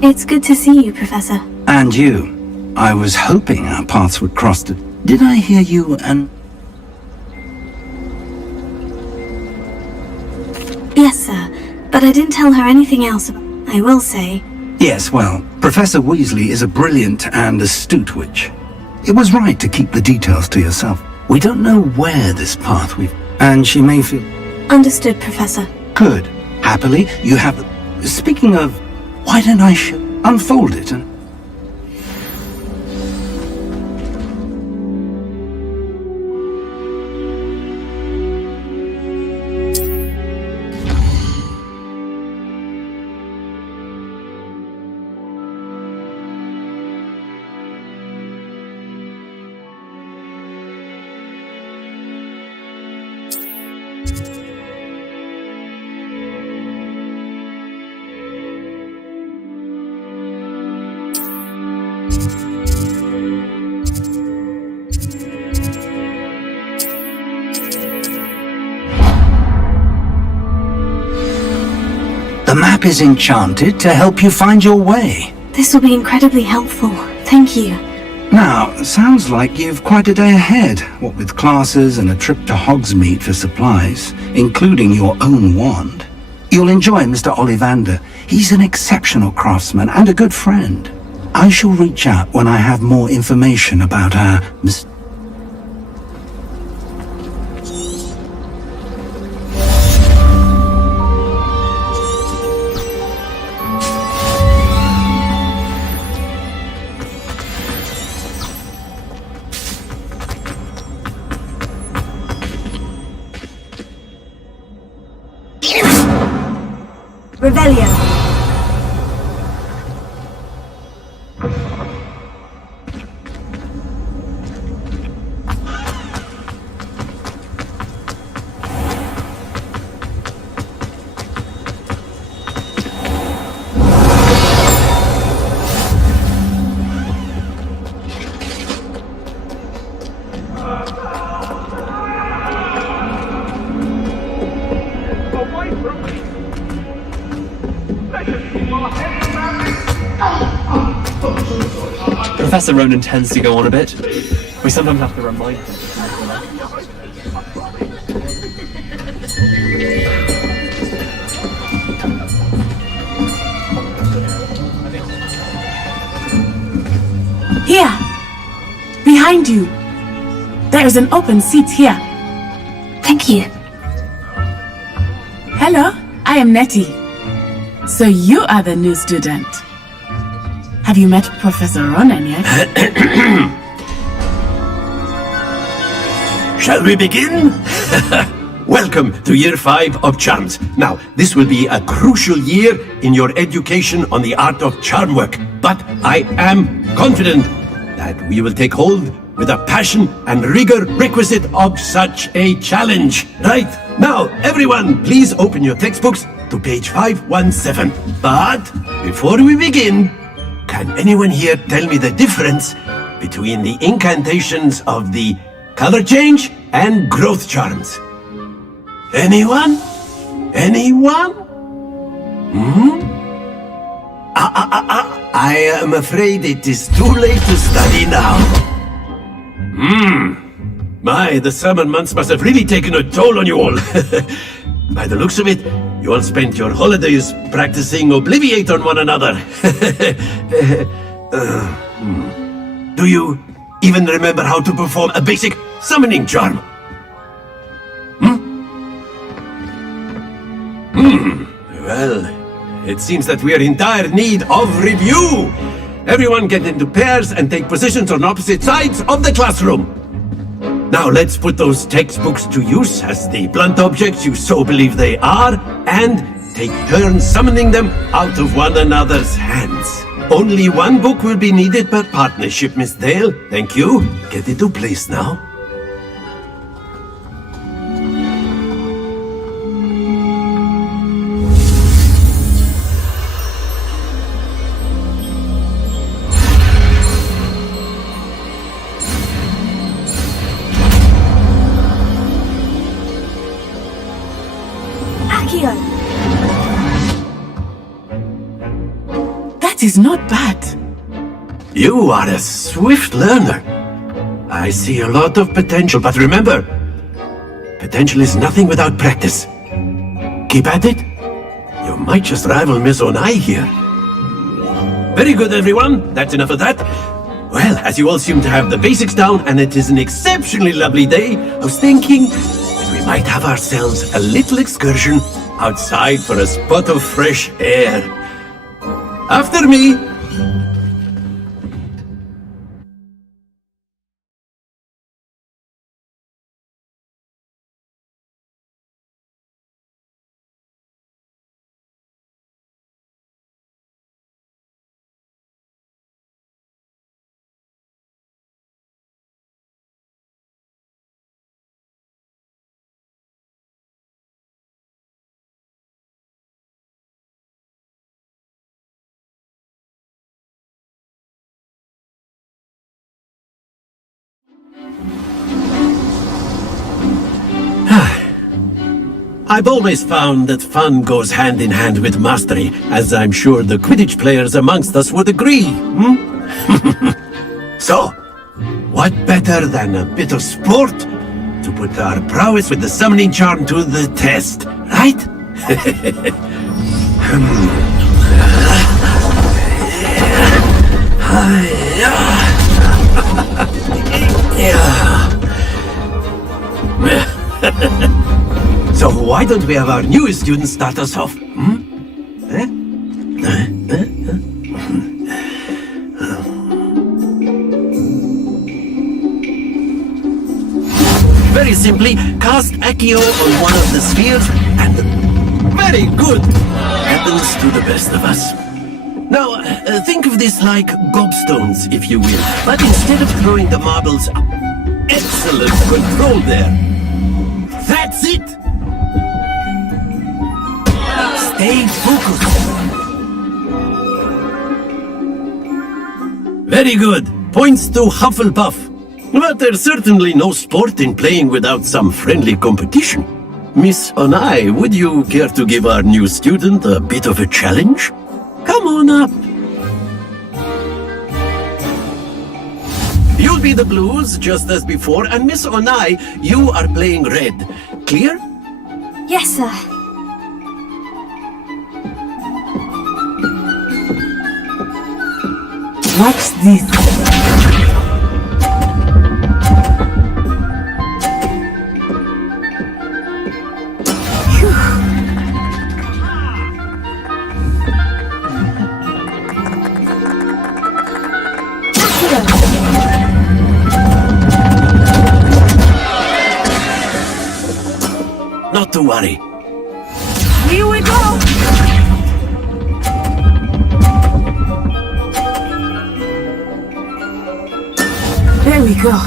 It's good to see you, Professor. And you. I was hoping our paths would cross. Did I hear you and... Yes, sir. But I didn't tell her anything else. I will say. Yes, well, Professor Weasley is a brilliant and astute witch. It was right to keep the details to yourself. We don't know where this path we've... And she may feel... Understood, Professor. Good. Happily, you have... Speaking of... Why don't I unfold it and... The map is enchanted to help you find your way. This will be incredibly helpful. Thank you. Now, sounds like you've quite a day ahead, what with classes and a trip to Hogsmeade for supplies, including your own wand. You'll enjoy Mr. Ollivander. He's an exceptional craftsman and a good friend. I shall reach out when I have more information about our Miss... Revelio. Away from me! Professor Ronan tends to go on a bit. We sometimes have to remind him. Here! Behind you! There is an open seat here. Thank you. Hello, I am Nettie. So you are the new student. Have you met Professor Ronan yet? Shall we begin? Welcome to Year 5 of Charms. Now, this will be a crucial year in your education on the art of charm work, but I am confident that we will take hold with the passion and rigor requisite of such a challenge. Right? Now, everyone, please open your textbooks to page 517. But before we begin, can anyone here tell me the difference between the incantations of the color change and growth charms? Anyone? Anyone? I am afraid it is too late to study now. My, the summer months must have really taken a toll on you all. By the looks of it, you all spent your holidays practicing Obliviate on one another. Do you even remember how to perform a basic summoning charm? Well, it seems that we are in dire need of review. Everyone get into pairs and take positions on opposite sides of the classroom. Now let's put those textbooks to use as the blunt objects you so believe they are, and take turns summoning them out of one another's hands. Only one book will be needed per partnership, Miss Dale. Thank you. Get into place now. That is not bad. You are a swift learner. I see a lot of potential, but remember, potential is nothing without practice. Keep at it. You might just rival Miss Onai here. Very good, everyone. That's enough of that. Well, as you all seem to have the basics down, and it is an exceptionally lovely day, I was thinking that we might have ourselves a little excursion outside for a spot of fresh air. After me. I've always found that fun goes hand in hand with mastery, as I'm sure the Quidditch players amongst us would agree. So, what better than a bit of sport to put our prowess with the summoning charm to the test, right? So why don't we have our newest student start us off? Very simply, cast Accio on one of the spheres, and very good! Happens to the best of us. Now, think of this like gobstones, if you will, but instead of throwing the marbles, excellent control there. That's it! Stay focused. Very good. Points to Hufflepuff. But there's certainly no sport in playing without some friendly competition. Miss Onai, would you care to give our new student a bit of a challenge? Come on up. will be the blues, just as before, and Miss Onai, you are playing red. Clear? Yes, sir. Watch this. Not to worry. Here we go. There we go.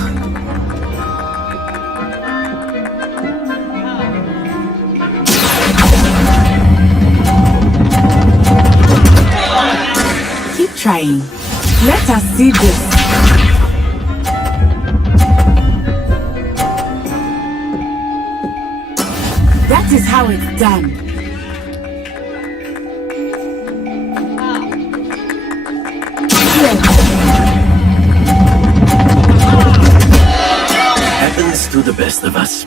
Keep trying. Let us see this. That is how it's done. Happens to the best of us.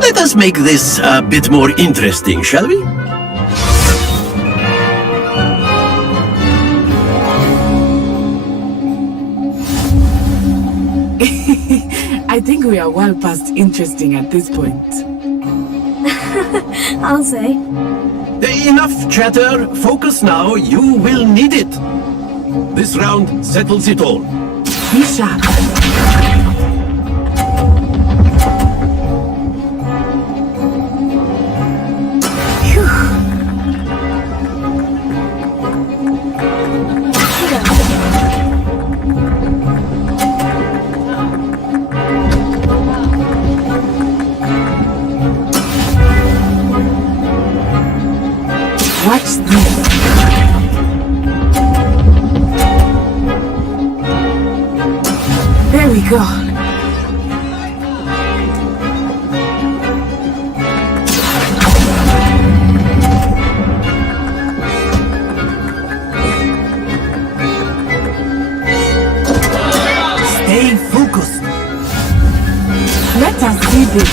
Let us make this a bit more interesting, shall we? I think we are well past interesting at this point. I'll say. Enough chatter. Focus now. You will need it. This round settles it all. Be sharp. Watch this. There we go. Stay focused. Let us see this.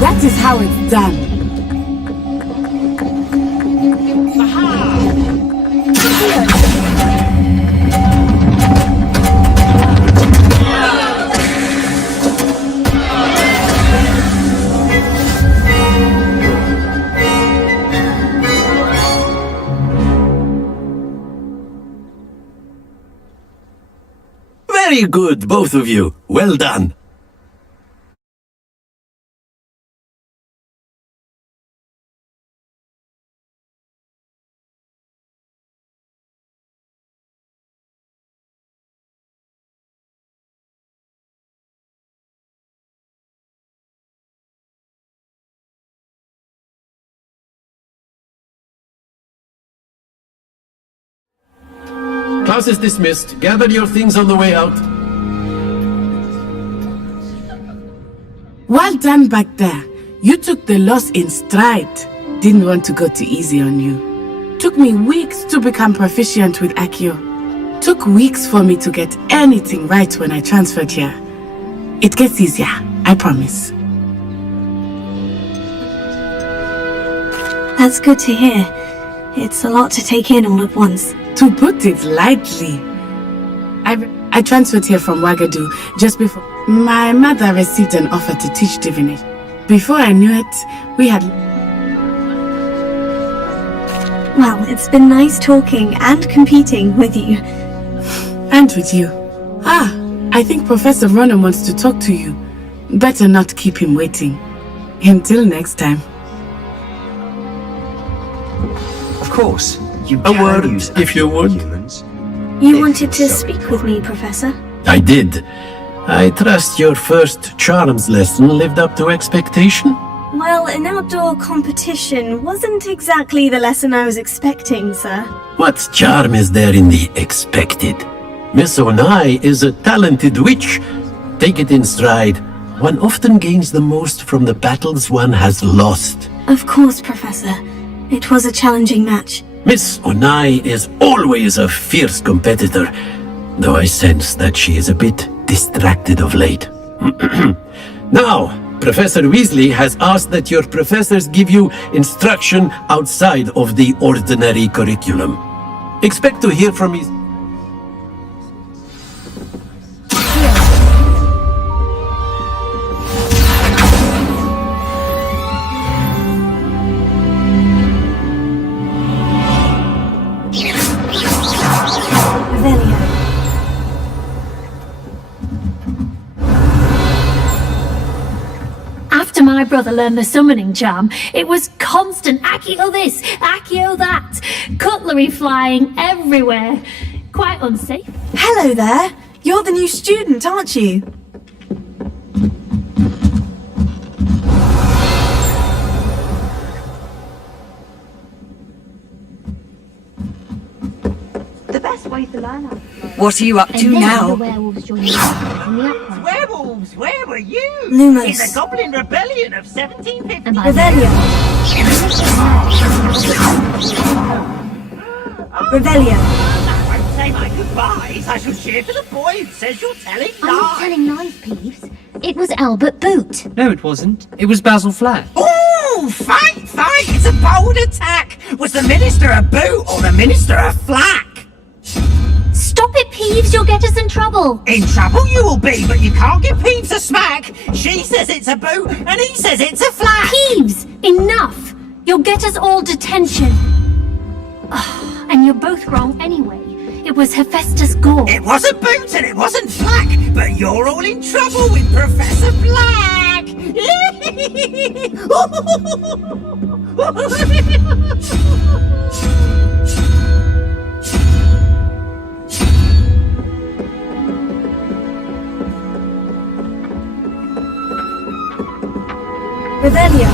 That is how it's done. Very good, both of you. Well done. Class is dismissed. Gather your things on the way out. Well done back there. You took the loss in stride. Didn't want to go too easy on you. Took me weeks to become proficient with Accio. Took weeks for me to get anything right when I transferred here. It gets easier, I promise. That's good to hear. It's a lot to take in all at once. To put it lightly, I transferred here from Wagadu just before my mother received an offer to teach divination. Before I knew it, we had... Well, it's been nice talking and competing with you. And with you. Ah, I think Professor Ronan wants to talk to you. Better not keep him waiting. Until next time. Of course. A word, if you would. You wanted to speak with me, Professor? I did. I trust your first charms lesson lived up to expectation? Well, an outdoor competition wasn't exactly the lesson I was expecting, sir. What charm is there in the expected? Miss Onai is a talented witch. Take it in stride. One often gains the most from the battles one has lost. Of course, Professor. It was a challenging match. Miss Onai is always a fierce competitor, though I sense that she is a bit distracted of late. Now, Professor Weasley has asked that your professors give you instruction outside of the ordinary curriculum. Expect to hear from me. After my brother learned the summoning charm, it was constant Accio this, Accio that, cutlery flying everywhere. Quite unsafe. Hello there. You're the new student, aren't you? The best way to learn how to fly. What are you up to And then now? the werewolves joined in the uproar. Werewolves, where were you? Lumos. In the Goblin Rebellion of 1750. And by Revelio. Revelio. I won't say my goodbyes. I shall cheer for the boy who says you're telling I'm not lies. telling lies, Peeves. It was Albert Boot. No, it wasn't. It was Basil Flat. Ooh, fight, fight! It's a bold attack! Was the Minister a boot or the Minister a flack? Stop it, Peeves. You'll get us in trouble. In trouble you will be, but you can't give Peeves a smack. She says it's a boot and he says it's a flack. Peeves, enough. You'll get us all detention. Oh, and you're both wrong anyway. It was Hephaestus Gore. It wasn't boot and it wasn't flack, but you're all in trouble with Professor Black. Revelio.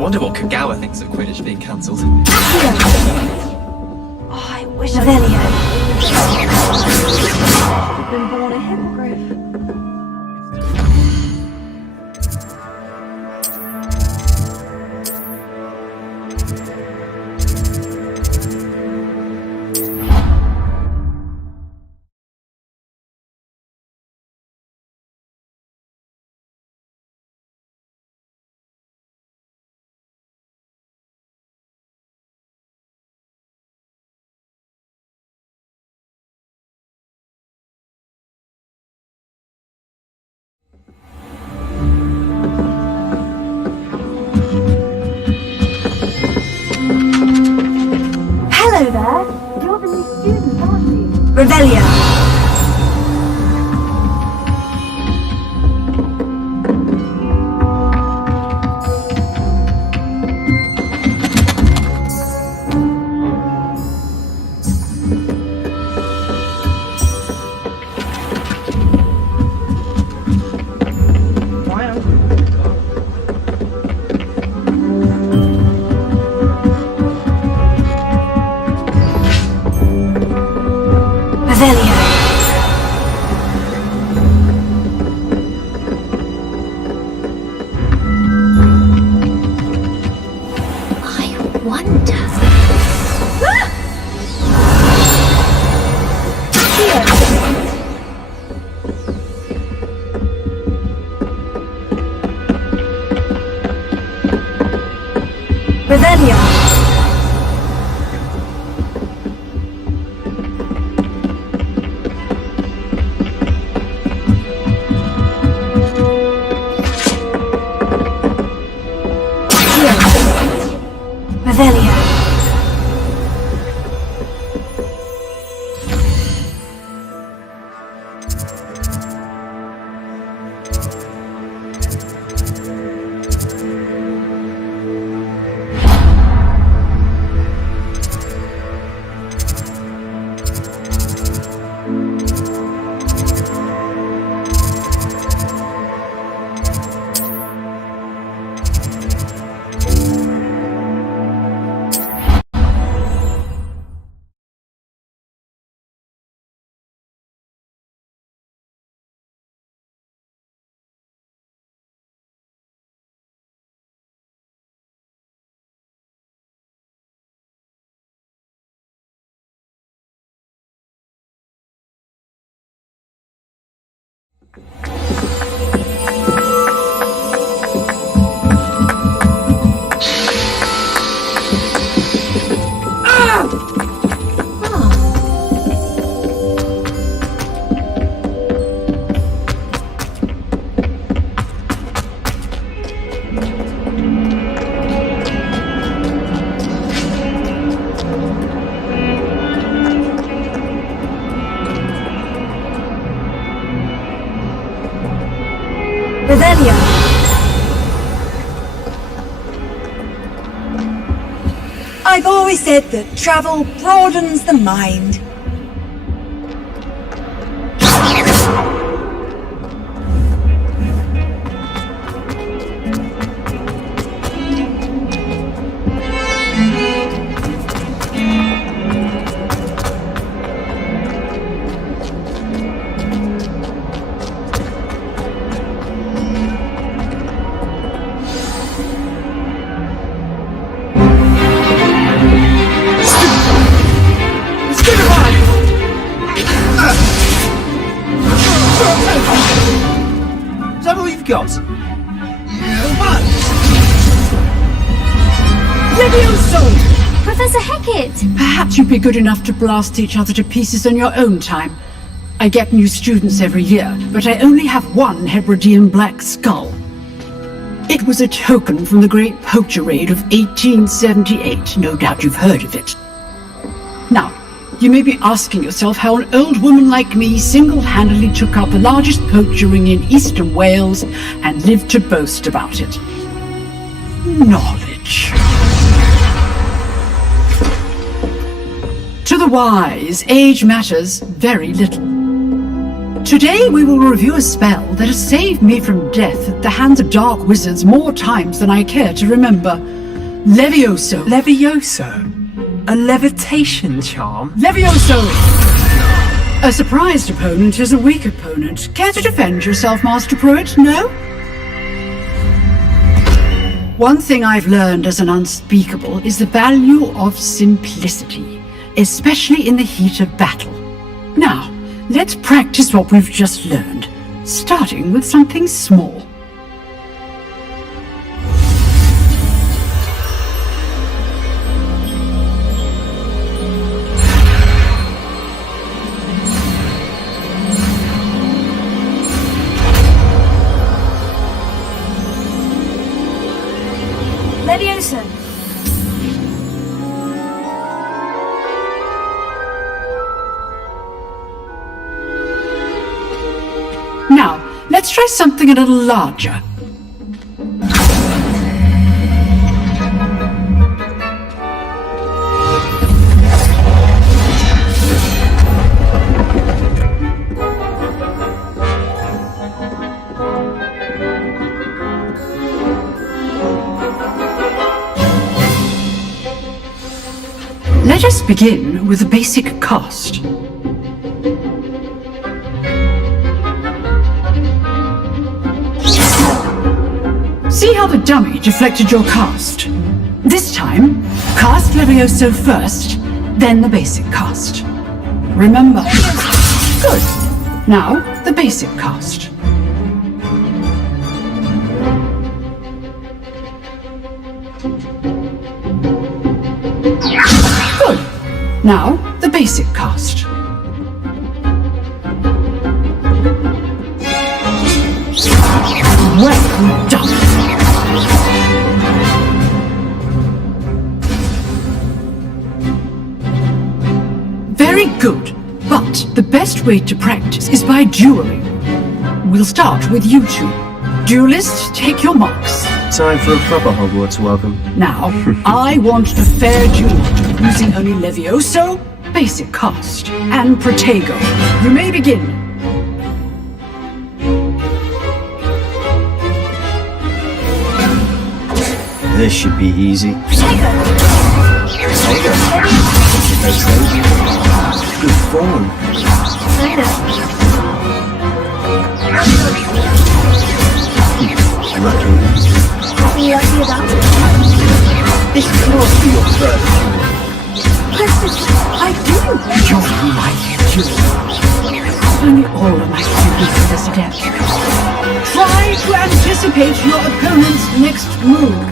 Wonder what Kagawa thinks of Quidditch being cancelled. Oh, I wish Revelio. I've been born a hippogriff. Hello there. You're the new student, aren't you? Revelio. Revelio. I wonder. Revelio. Revelio. Revelio. I've always said that travel broadens the mind. Is that all you've got? Professor Hecat! Perhaps you'd be good enough to blast each other to pieces on your own time. I get new students every year, but I only have one Hebridean black skull. It was a token from the Great Poacher Raid of 1878. No doubt you've heard of it. Now, you may be asking yourself how an old woman like me single-handedly took out the largest poacher ring in eastern Wales and lived to boast about it. Knowledge. To the wise, age matters very little. Today we will review a spell that has saved me from death at the hands of dark wizards more times than I care to remember. Levioso. Levioso? A levitation charm? Levioso! A surprised opponent is a weak opponent. Care to defend yourself, Master Pruitt? No? One thing I've learned as an unspeakable is the value of simplicity, especially in the heat of battle. Now, let's practice what we've just learned, starting with something small. Leviosa. Now, let's try something a little larger. Let us begin with the basic cast. See how the dummy deflected your cast? This time, cast Levioso first, then the basic cast. Remember. Good. Now, the basic cast. Good. Now, the basic cast. Well done. Very good. But the best way to practice is by dueling. We'll start with you two. Duelists, take your marks. Time for a proper Hogwarts welcome. Now, I want a fair duel using only Levioso, basic cast, and Protego. You may begin. This should be easy. Protego. Good form. Lucky. Lucky about it. This cannot be your first duel. Yes, I do. You're my duel. Only all of my students are this adept. Try to anticipate your opponent's next move.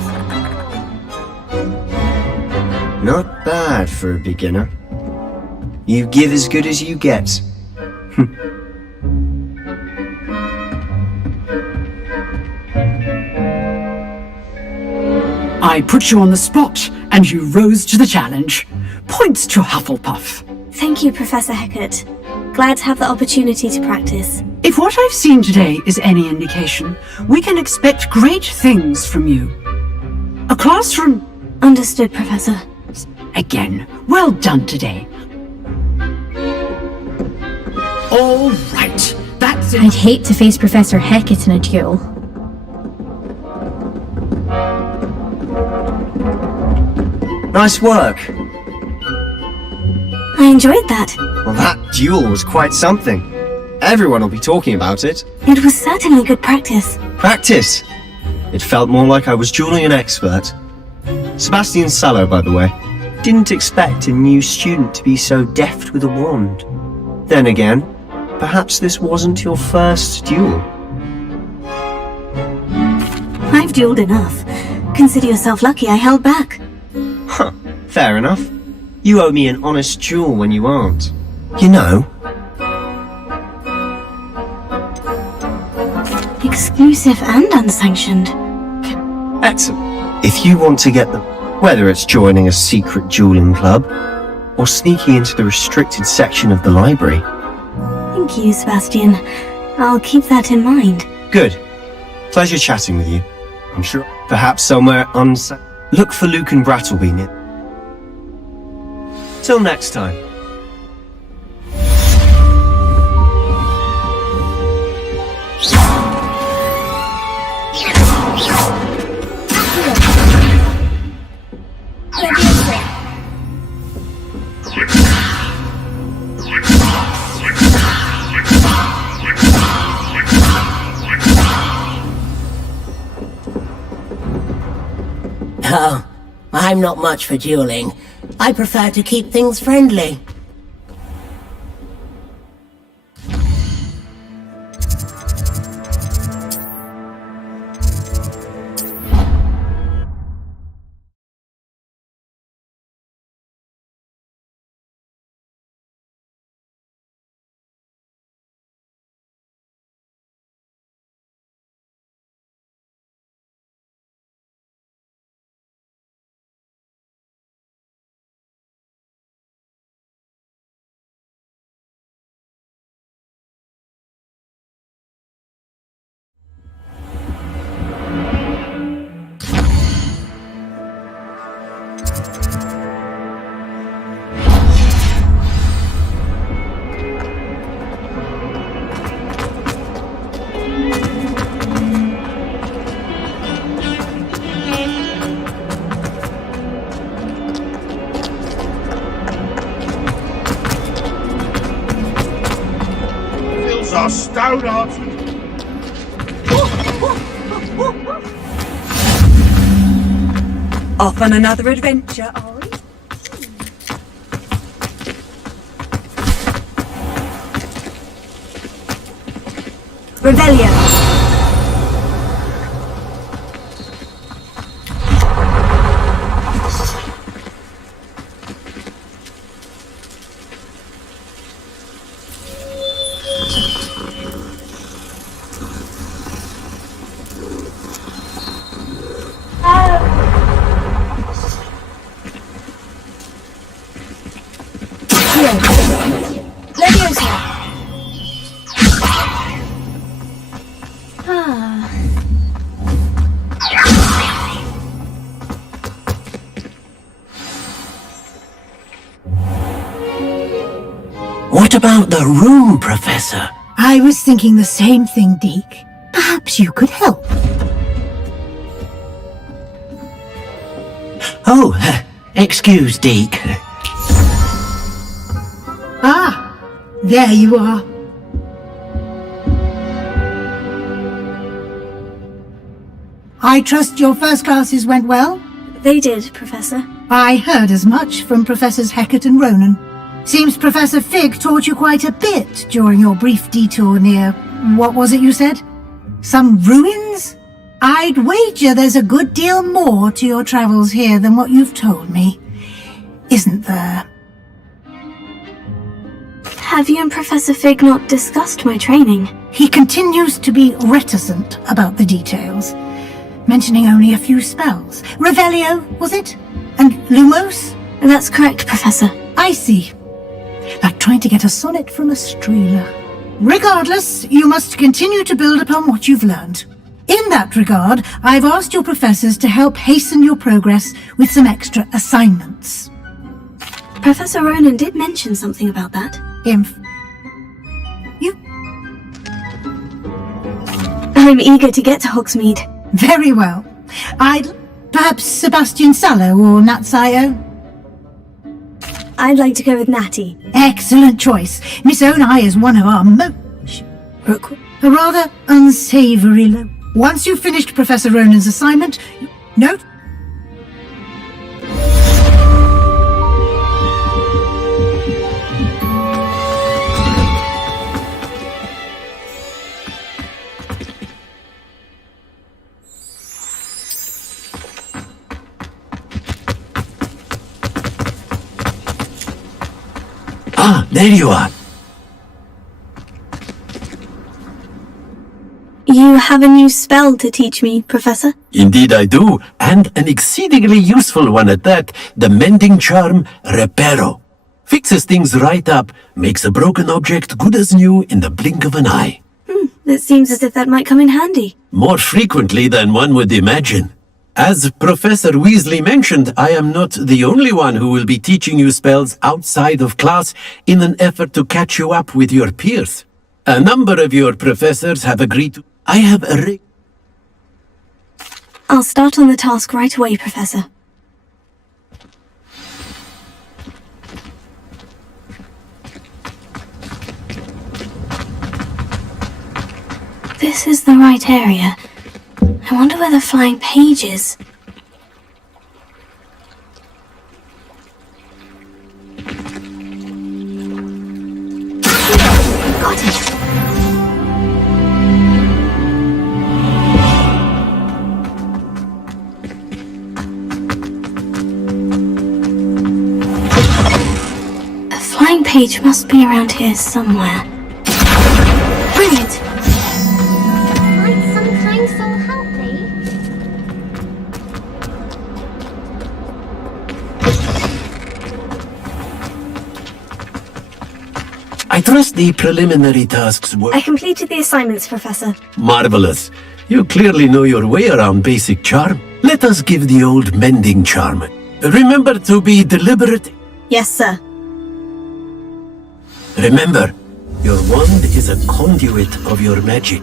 Not bad for a beginner. You give as good as you get. I put you on the spot, and you rose to the challenge. Points to Hufflepuff. Thank you, Professor Hecat. Glad to have the opportunity to practice. If what I've seen today is any indication, we can expect great things from you. A classroom... Understood, Professor. Again, well done today. All right, that's it. I'd hate to face Professor Hecat in a duel. Nice work. I enjoyed that. Well, that duel was quite something. Everyone will be talking about it. It was certainly good practice. Practice? It felt more like I was dueling an expert. Sebastian Sallow, by the way. Didn't expect a new student to be so deft with a wand. Then again, perhaps this wasn't your first duel. I've dueled enough. Consider yourself lucky I held back. Huh, fair enough. You owe me an honest duel when you aren't. You know. Exclusive and unsanctioned. Excellent. If you want to get them, whether it's joining a secret dueling club, or sneaking into the restricted section of the library. Thank you, Sebastian. I'll keep that in mind. Good. Pleasure chatting with you. I'm sure perhaps somewhere look for Luke and Brattleby near. Till next time. Oh, I'm not much for dueling. I prefer to keep things friendly. Are stout-hearted. Off on another adventure, are we? Revelio. What about the room, Professor? I was thinking the same thing, Deke. Perhaps you could help. Oh, excuse, Deke. Ah, there you are. I trust your first classes went well? They did, Professor. I heard as much from Professors Hecat and Ronan. Seems Professor Fig taught you quite a bit during your brief detour near... what was it you said? Some ruins? I'd wager there's a good deal more to your travels here than what you've told me. Isn't there? Have you and Professor Fig not discussed my training? He continues to be reticent about the details, mentioning only a few spells. Revelio, was it? And Lumos? That's correct, Professor. I see. Like trying to get a sonnet from a streeler. Regardless, you must continue to build upon what you've learned. In that regard, I've asked your professors to help hasten your progress with some extra assignments. Professor Ronan did mention something about that. I'm eager to get to Hogsmeade. Very well. Perhaps Sebastian Sallow or Natsayo? I'd like to go with Natty. Excellent choice. Miss Onai is one of our a rather unsavory low. Once you've finished Professor Ronan's assignment, note. Ah, there you are. You have a new spell to teach me, Professor? Indeed I do, and an exceedingly useful one at that, the mending charm Reparo. Fixes things right up, makes a broken object good as new in the blink of an eye. It seems as if that might come in handy. More frequently than one would imagine. As Professor Weasley mentioned, I am not the only one who will be teaching you spells outside of class in an effort to catch you up with your peers. A number of your professors have agreed to... I have a... I'll start on the task right away, Professor. This is the right area. I wonder where the flying page is. page must be around here somewhere. Brilliant! Might some kind soul help me? I trust the preliminary tasks were... I completed the assignments, Professor. Marvelous. You clearly know your way around basic charm. Let us give the old mending charm. Remember to be deliberate. Yes, sir. Remember, your wand is a conduit of your magic.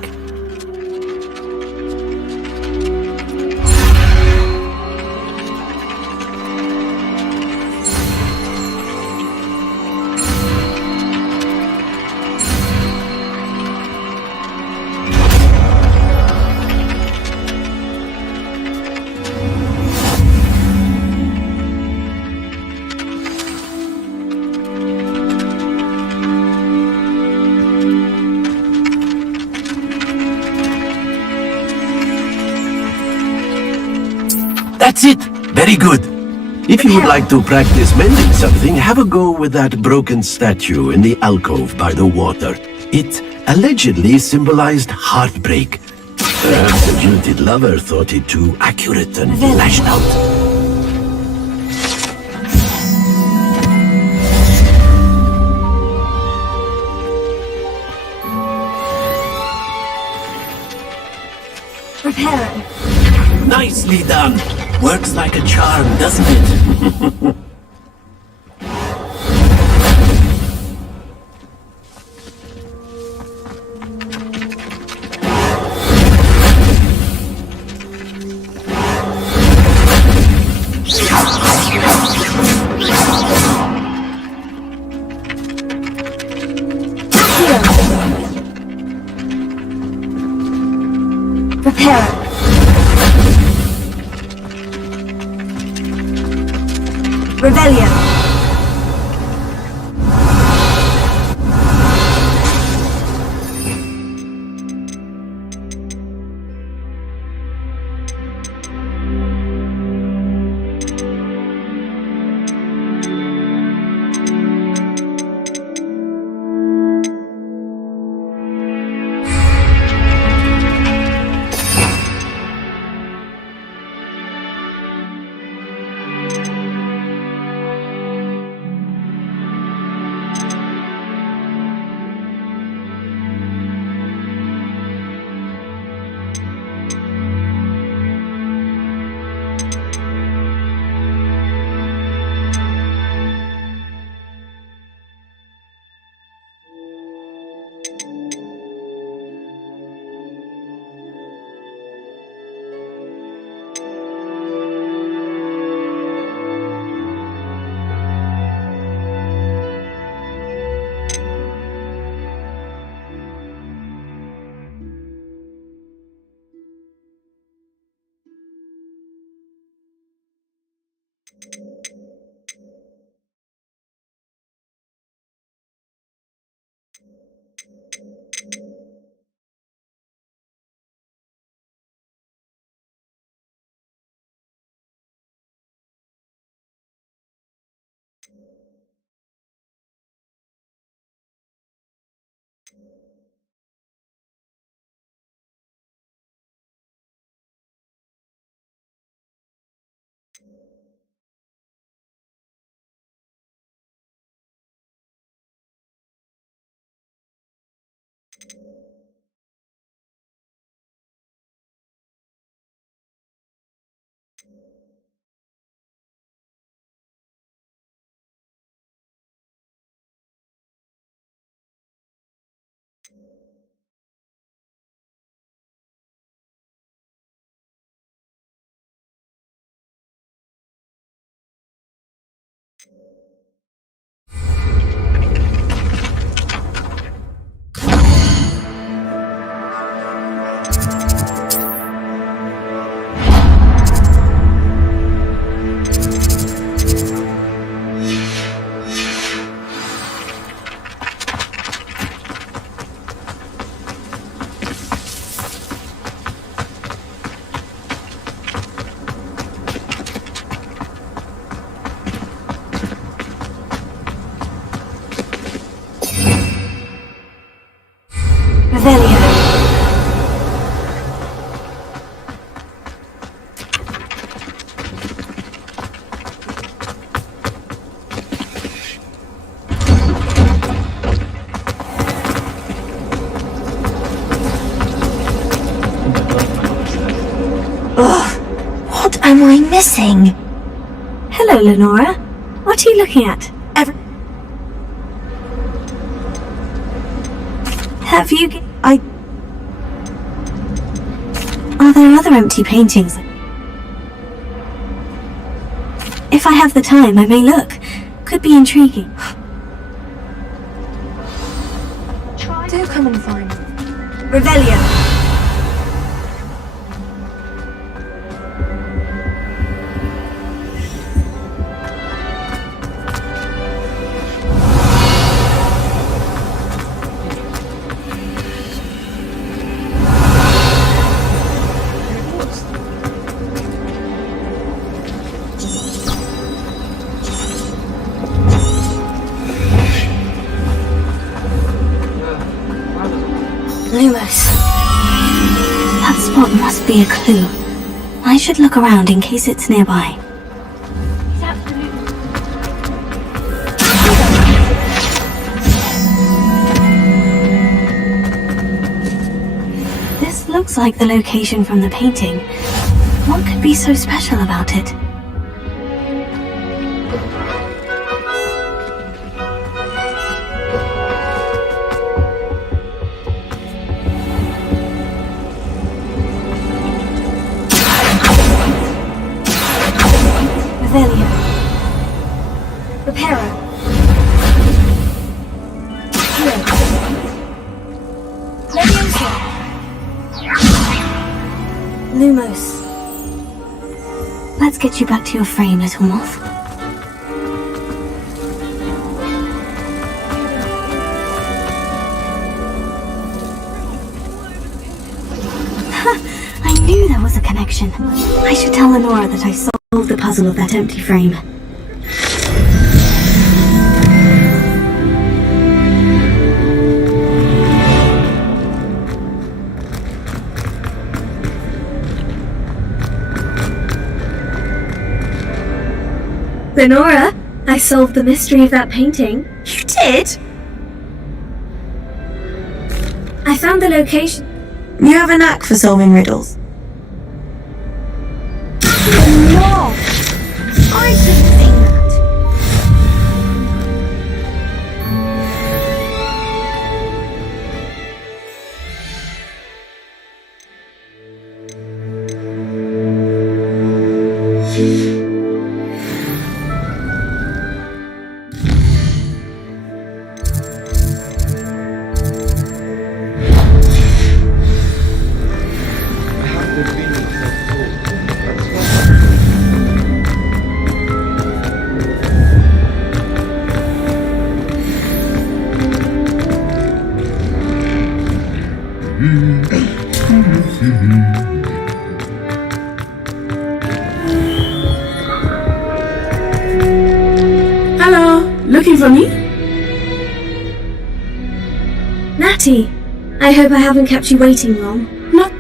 That's it! Very good. If you would like to practice mending something, have a go with that broken statue in the alcove by the water. It allegedly symbolized heartbreak. Perhaps the jilted lover thought it too accurate and lashed out. Reparo. Nicely done. Works like a charm, doesn't it? Reparo. Rebellion. am I missing? Hello, Lenora. What are you looking at? Have you... Are there other empty paintings? If I have the time, I may look. Could be intriguing. Do come and find me. Revelio. Lumos. That spot must be a clue. I should look around in case it's nearby. This looks like the location from the painting. What could be so special about it? Revelio. Reparo. Leviosa. Lumos. Let's get you back to your frame, little moth. I knew there was a connection. I should tell Lenora that I solved the puzzle of that empty frame. Lenora, I solved the mystery of that painting. You did? I found the location. You have a knack for solving riddles. No! I didn't think that. Hello, looking for me? Natty, I hope I haven't kept you waiting long. Not.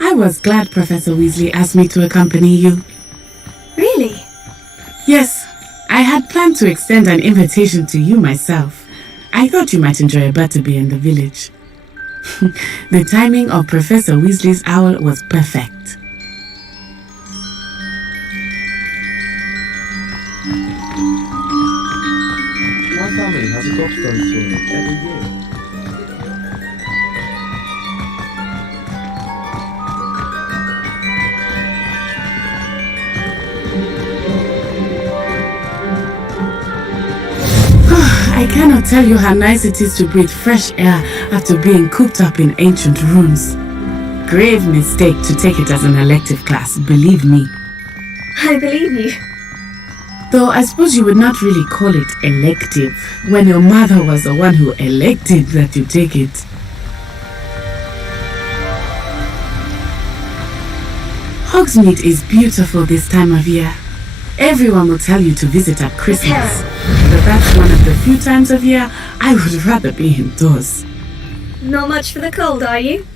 I was glad Professor Weasley asked me to accompany you. Really? Yes, I had planned to extend an invitation to you myself. I thought you might enjoy a butterbeer in the village. The timing of Professor Weasley's owl was perfect. My family has a gobstone story every year. I cannot tell you how nice it is to breathe fresh air after being cooped up in ancient rooms. grave mistake to take it as an elective class, believe me. I believe you. Though I suppose you would not really call it elective when your mother was the one who elected that you take it. Hogsmeade is beautiful this time of year. Everyone will tell you to visit at Christmas, but that's one of the few times of year I would rather be indoors. Not much for the cold, are you?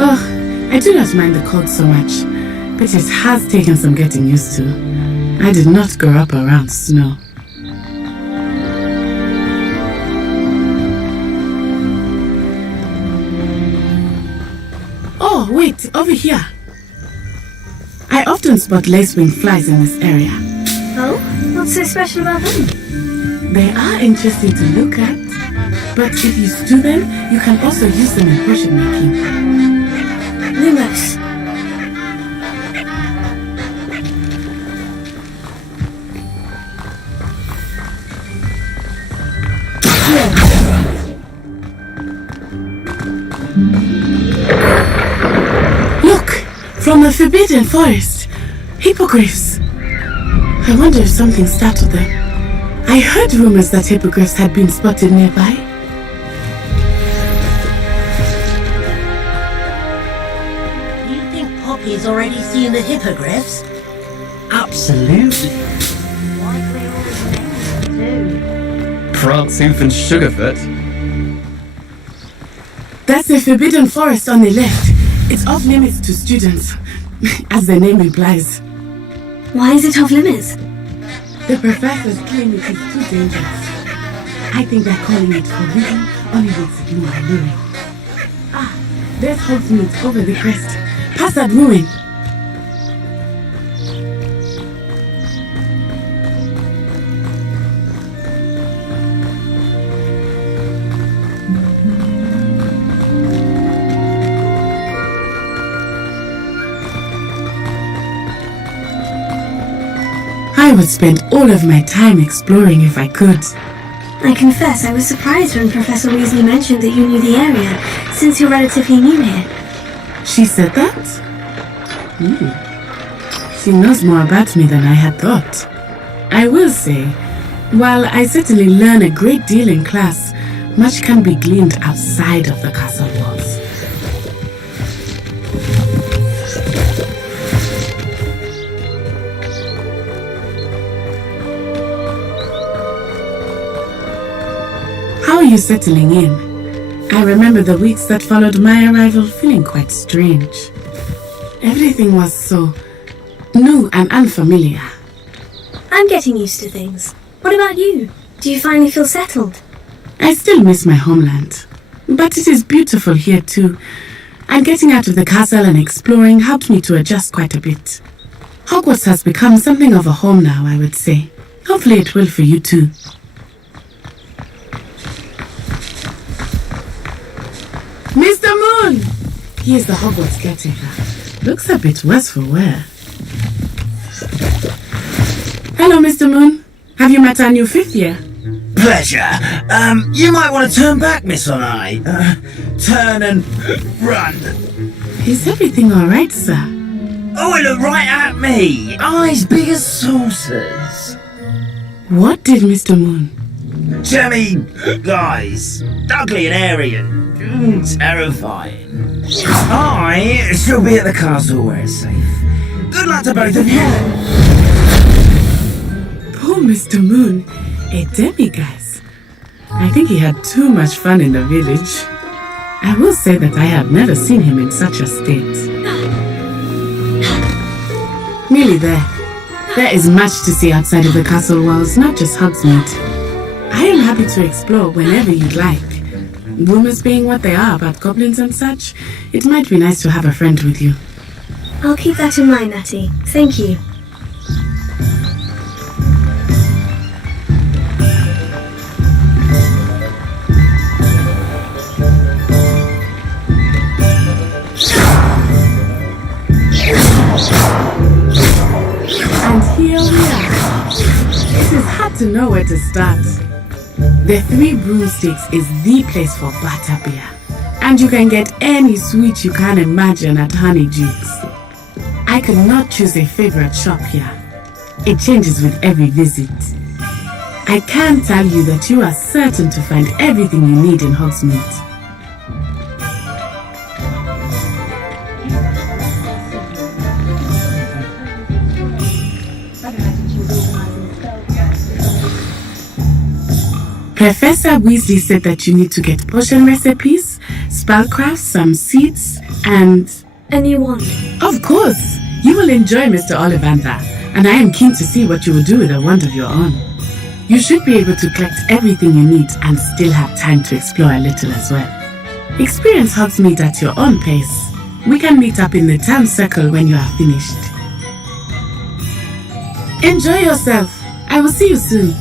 Oh, I do not mind the cold so much, but it has taken some getting used to. I did not grow up around snow. Oh, wait, over here. I often spot lacewing flies in this area. Oh? What's so special about them? They are interesting to look at, but if you stew them, you can also use them in potion making. Lumos. Look! From the Forbidden Forest! Hippogriffs! I wonder if something startled them. I heard rumors that hippogriffs had been spotted nearby. You think Poppy's already seen the hippogriffs? Absolutely. Progtooth and Sugarfoot. That's the Forbidden Forest on the left. It's off limits to students, as the name implies. Why is it off limits? The professors claim it is too dangerous. I think they're calling it forbidden only makes it more alluring. Ah, there's Hogsmeade over the crest. Past that ruin. I would spend all of my time exploring if I could. I confess I was surprised when Professor Weasley mentioned that you knew the area, since you're relatively new here. She said that? She knows more about me than I had thought. I will say, while I certainly learn a great deal in class, much can be gleaned outside of the castle walls. How are you settling in? I remember the weeks that followed my arrival feeling quite strange. Everything was so new and unfamiliar. I'm getting used to things. What about you? Do you finally feel settled? I still miss my homeland, but it is beautiful here too. And getting out of the castle and exploring helped me to adjust quite a bit. Hogwarts has become something of a home now, I would say. Hopefully it will for you too. Mr. Moon! He is the Hogwarts caretaker. Looks a bit worse for wear. Hello, Mr. Moon. Have you met our new fifth year? Pleasure. You might want to turn back, Miss Onai. Turn and run. Is everything alright, sir? Oh, it looked right at me. Eyes big as saucers. What did Mr. Moon? Jemmy guys. Ugly and airy and terrifying. I shall be at the castle where it's safe. Good luck to both of you. Poor Mr. Moon, a demiguise. I think he had too much fun in the village. I will say that I have never seen him in such a state. Nearly there. There is much to see outside of the castle walls, not just Hogsmeade. I am happy to explore whenever you'd like. Rumors being what they are about goblins and such, it might be nice to have a friend with you. I'll keep that in mind, Natty. Thank you. And here we are. It is hard to know where to start. The Three Broomsticks is the place for butterbeer. And you can get any sweet you can imagine at Honeyjuice. I could not choose a favorite shop here. It changes with every visit. I can tell you that you are certain to find everything you need in Hogsmeade. Professor Weasley said that you need to get potion recipes, spellcrafts, some seeds, and... A new wand. Of course! You will enjoy Mr. Ollivander, and I am keen to see what you will do with a wand of your own. You should be able to collect everything you need and still have time to explore a little as well. Experience Hogsmeade at your own pace. We can meet up in the town circle when you are finished. Enjoy yourself. I will see you soon.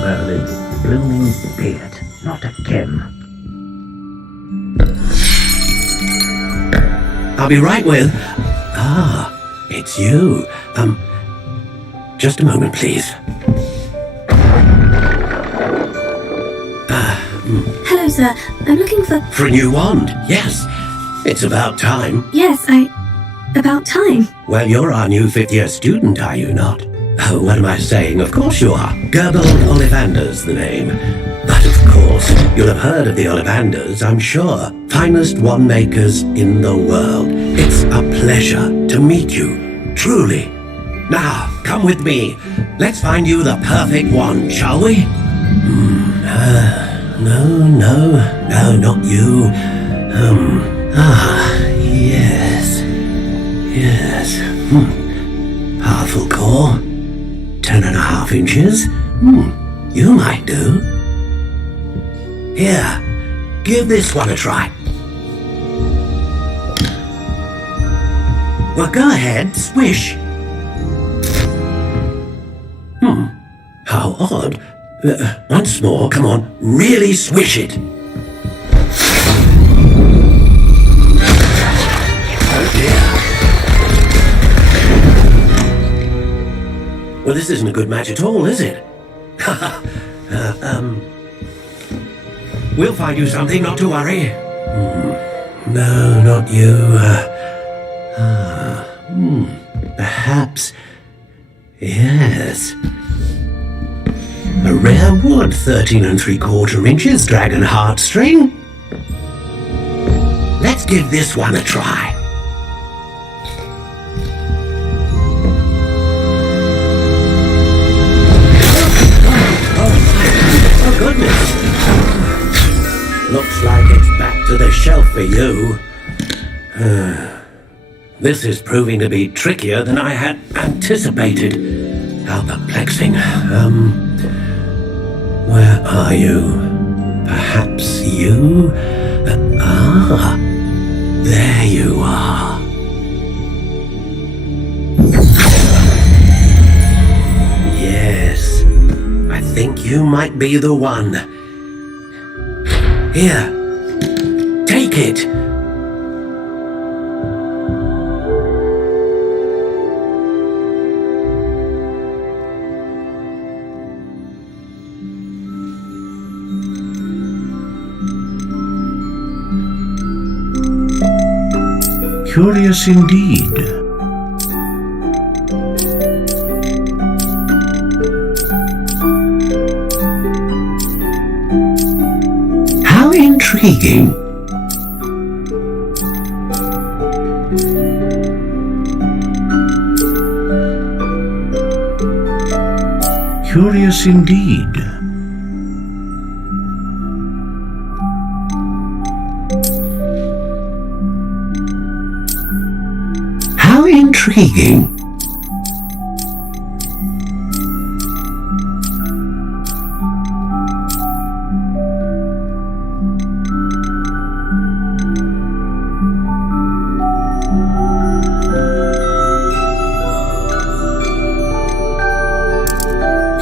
Merlin's blooming beard. Not again. I'll be right with... Ah, it's you. Just a moment, please. Hello, sir. I'm looking for... For a new wand, yes. It's about time. Yes, about time. Well, you're our new fifth-year student, are you not? Oh, what am I saying? Of course you are. Gerbold Ollivander's the name. But of course, you'll have heard of the Ollivanders, I'm sure. Finest wand makers in the world. It's a pleasure to meet you, truly. Now, come with me. Let's find you the perfect wand, shall we? No, not you. Yes. Powerful core. 10.5 inches. You might do. Here, give this one a try. Well, go ahead, swish. How odd. Once more, come on, really swish it. Oh dear. Well, this isn't a good match at all, is it? We'll find you something, not to worry. No, not you. Perhaps... Yes. A rare wood, 13 3/4 inches, dragon heartstring. Let's give this one a try. Oh goodness. Looks like it's back to the shelf for you. This is proving to be trickier than I had anticipated. How perplexing. Where are you? Perhaps you? There you are. Yes, I think you might be the one. Here, take it. Curious indeed. How intriguing. Curious indeed. intriguing.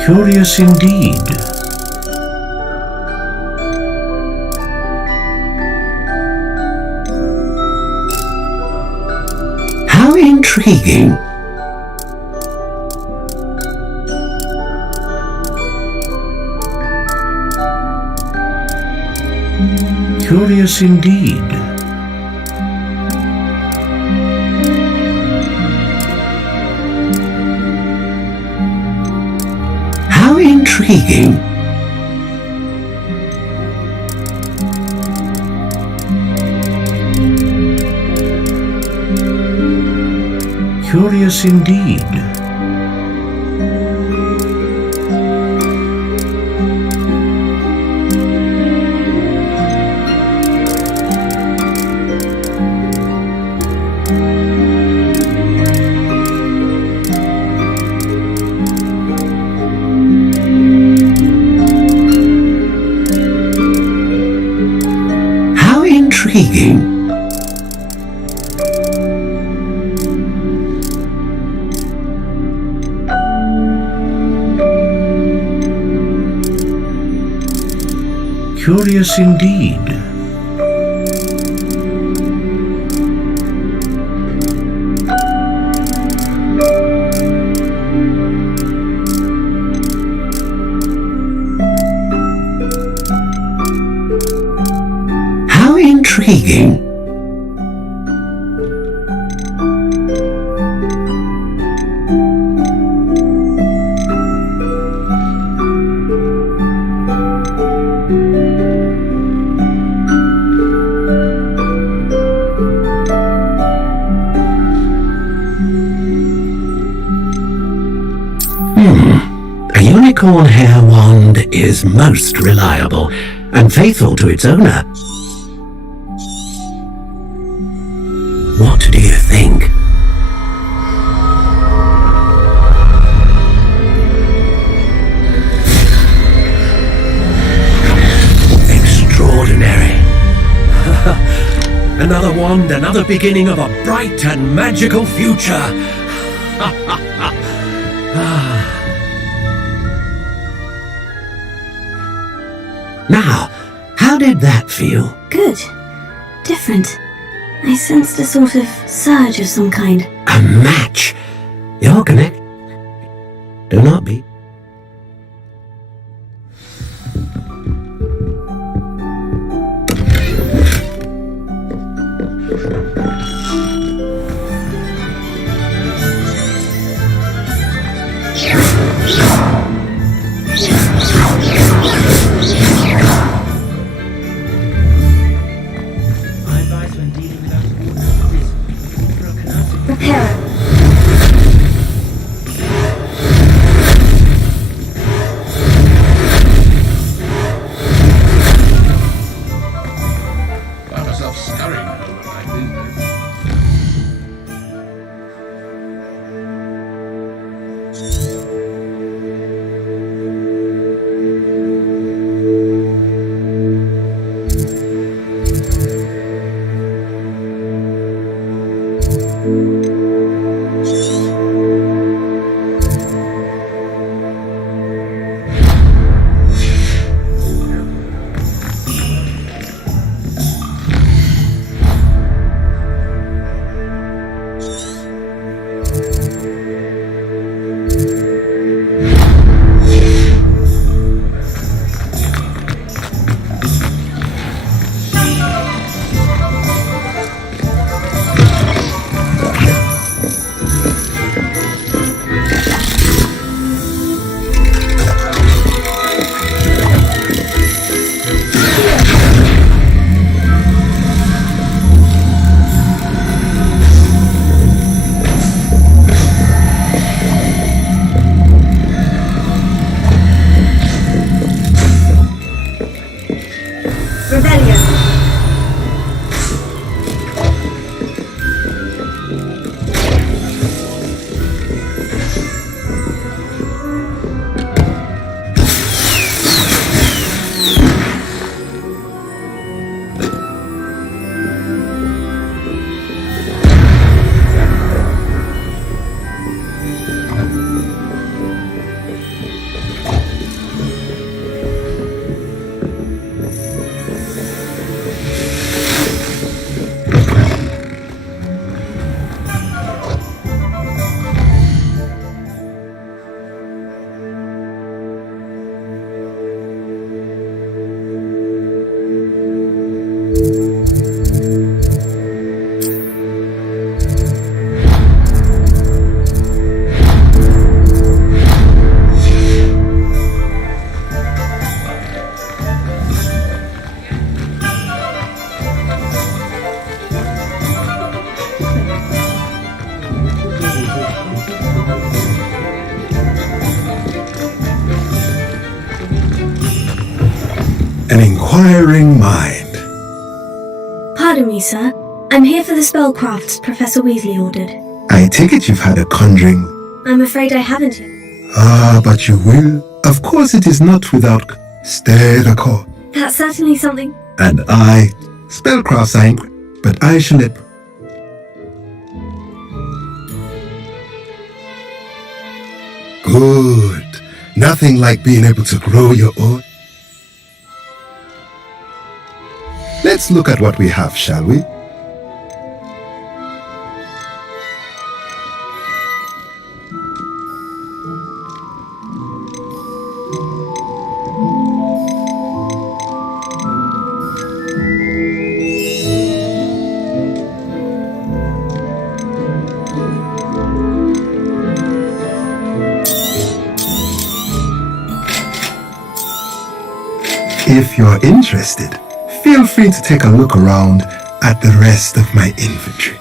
Curious indeed. How intriguing. Curious indeed. How intriguing. Curious indeed. How intriguing. Curious indeed. How intriguing. A unicorn hair wand is most reliable and faithful to its owner. What do you think? Extraordinary. Another wand, another beginning of a bright and magical future. Now, how did that feel? Good. Different. I sensed a sort of surge of some kind. A match. You're connected. Do not be. Prepare. Find myself scurrying over like this. inquiring mind. Pardon me, sir. I'm here for the spellcrafts Professor Weasley ordered. I take it you've had a conjuring. I'm afraid I haven't yet. Ah, but you will. Of course it is not without stay the course. That's certainly something. And I, spellcrafts I ain't, but I shall let... Good. Nothing like being able to grow your own. Let's look at what we have, shall we? If you're interested, feel free to take a look around at the rest of my inventory.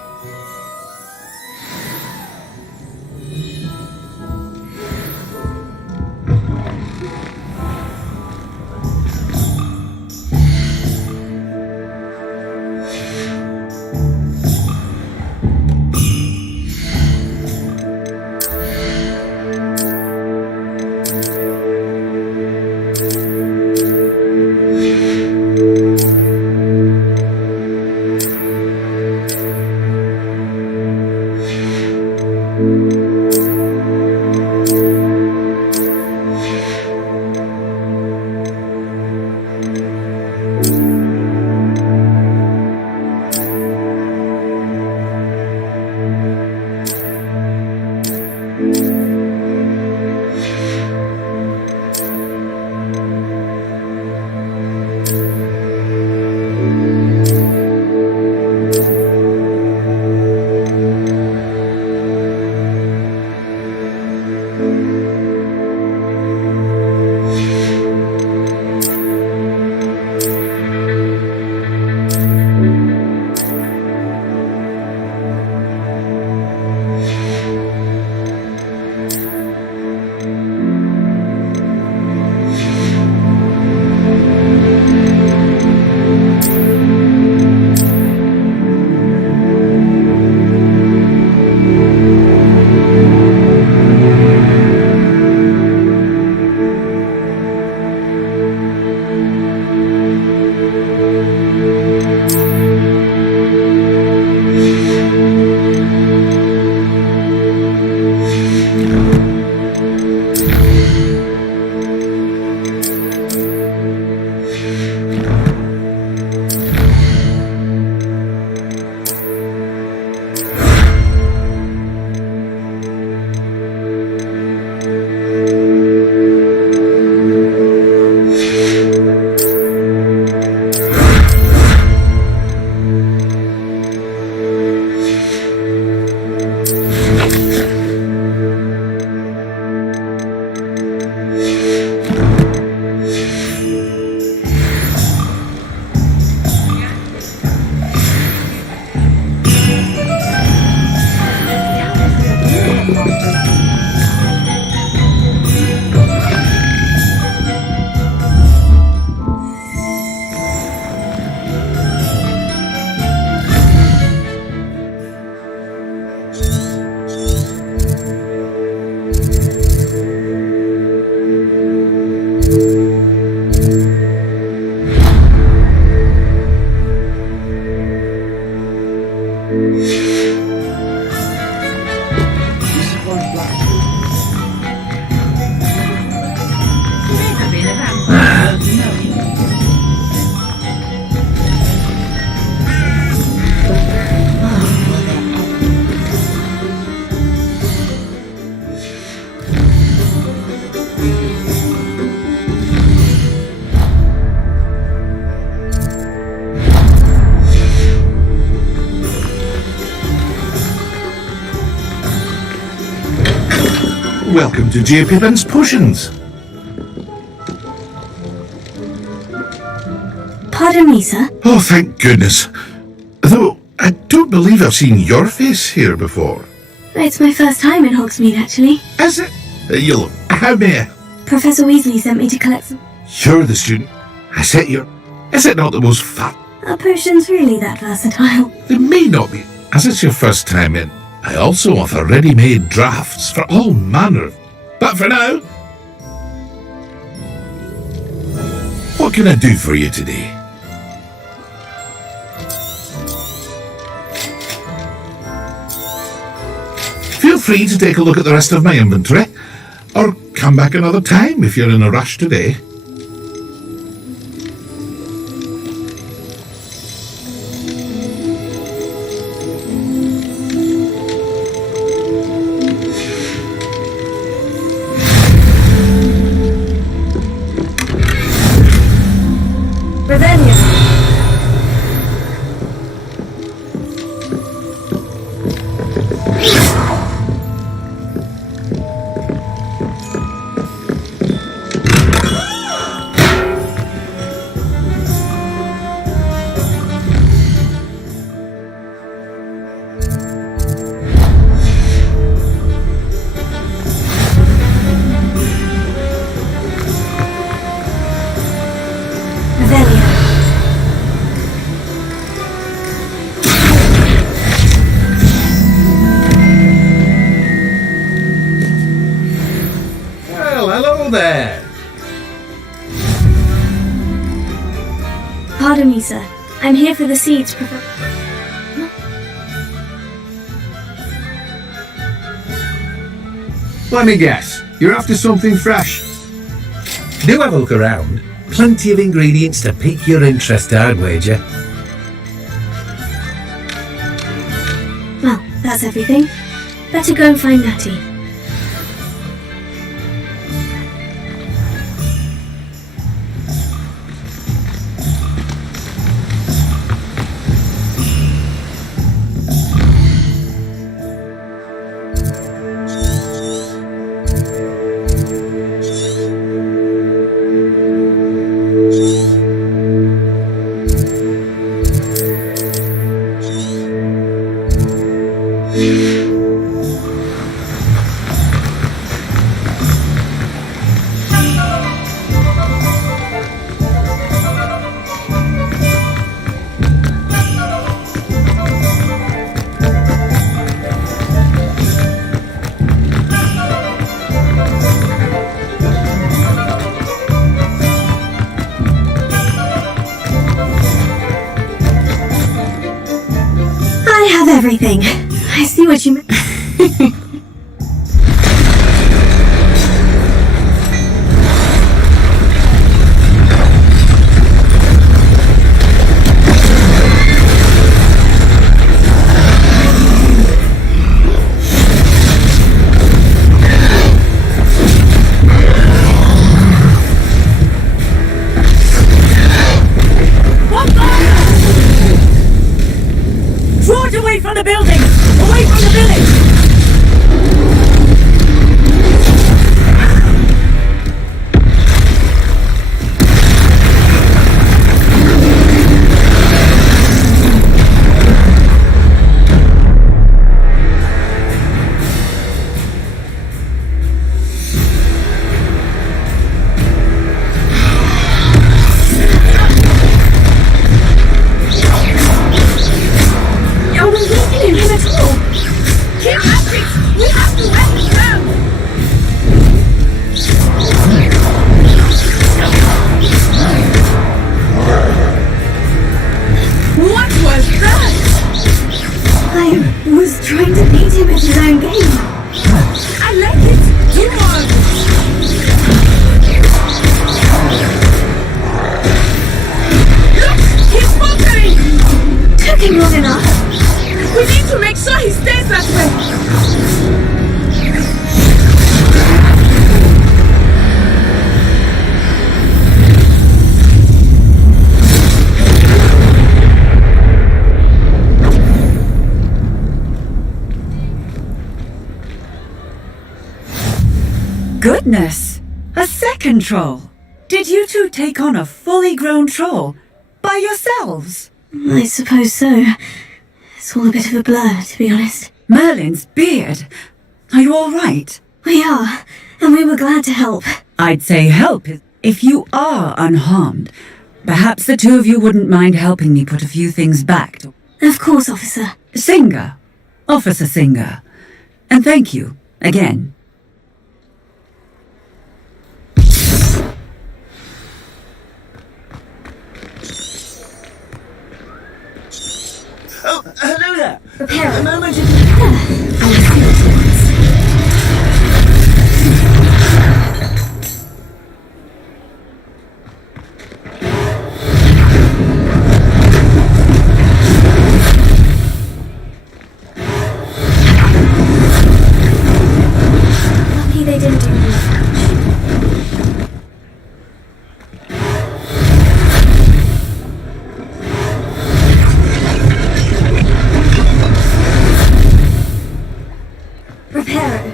Welcome to J. Pippin's Potions. Pardon me, sir. Oh, thank goodness. Though, I don't believe I've seen your face here before. It's my first time in Hogsmeade, actually. Is it? How may I? Professor Weasley sent me to collect some... You're the student. I set your... Is it not the most fat? Are potions really that versatile? They may not be. As it's your first time in, I also offer ready-made drafts for all manner. But for now, what can I do for you today? Feel free to take a look at the rest of my inventory, or come back another time if you're in a rush today. There! Pardon me, sir. I'm here for the seeds, Let me guess, you're after something fresh. Do have a look around. Plenty of ingredients to pique your interest, I'd wager. Well, that's everything. Better go and find Natty. Everything. I see what you mean. Away from the building! Away from the village! Goodness! A second troll! Did you two take on a fully grown troll? By yourselves? I suppose so. It's all a bit of a blur, to be honest. Merlin's beard! Are you alright? We are, and we were glad to help. I'd say help if you are unharmed. Perhaps the two of you wouldn't mind helping me put a few things back. Of course, officer. Singer. Officer Singer. And thank you, again. Oh, hello there. Prepare. A moment. Lucky they didn't do that. Reparo.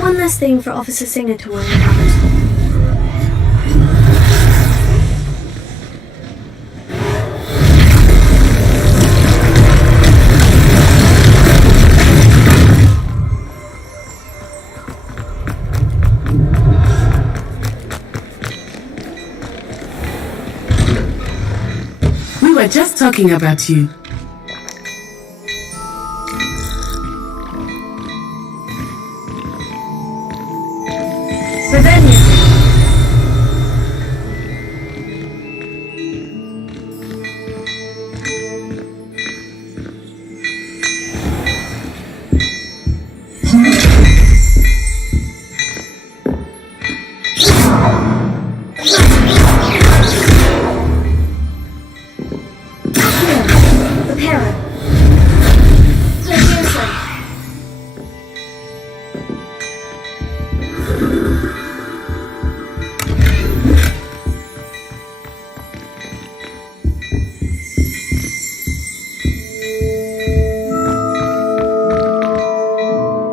One less thing for Officer Singer to worry about. We were just talking about you.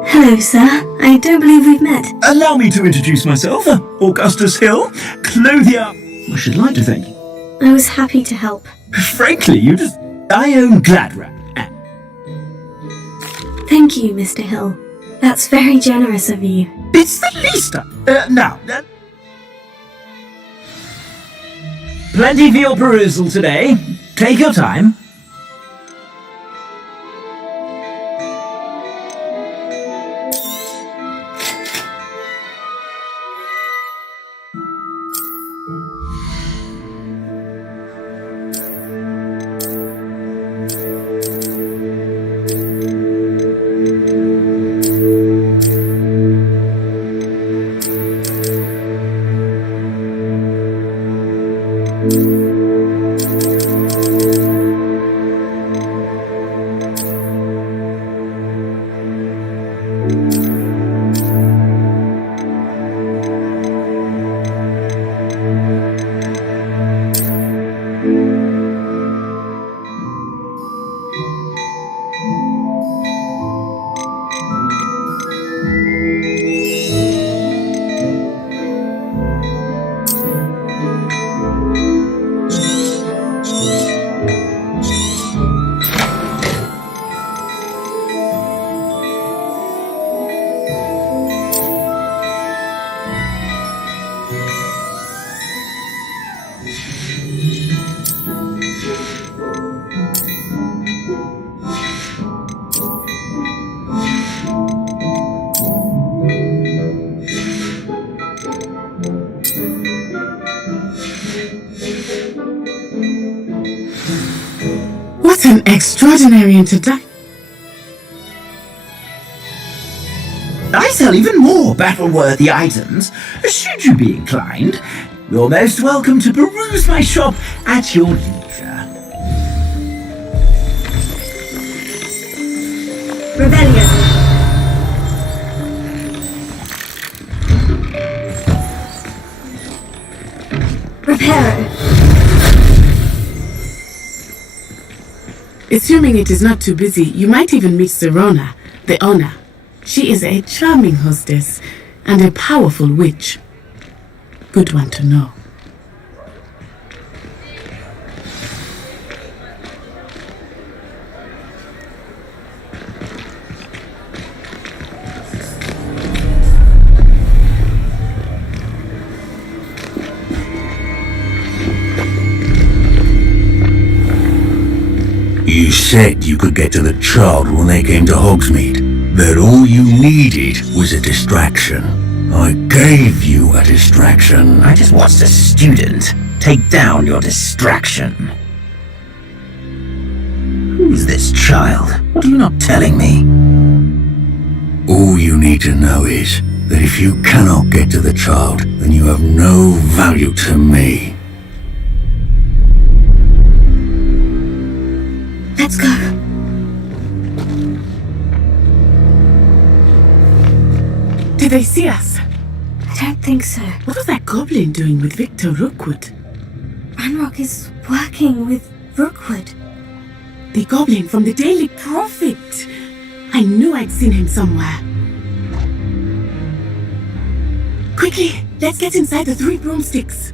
Hello, sir. I don't believe we've met. Allow me to introduce myself, Augustus Hill, clothier. I should like to thank you. I was happy to help. Frankly, I own Gladra. Thank you, Mr. Hill. That's very generous of you. It's the least. Now, plenty for your perusal today. Take your time. What an extraordinary introduction. I sell even more battle-worthy items, should you be inclined. You're most welcome to peruse my shop at your leisure. Rebellion. Reparo. Assuming it is not too busy, you might even meet Serona, the owner. She is a charming hostess and a powerful witch. Good one to know. You said you could get to the child when they came to Hogsmeade. That all you needed was a distraction. I gave you a distraction. I just watched a student take down your distraction. Who's this child? What are you not telling me? All you need to know is that if you cannot get to the child, then you have no value to me. Let's go. Did they see us? I don't think so. What was that goblin doing with Victor Rookwood? Ranrock is working with Rookwood. The goblin from the Daily Prophet. I knew I'd seen him somewhere. Quickly, let's get inside the 3 broomsticks.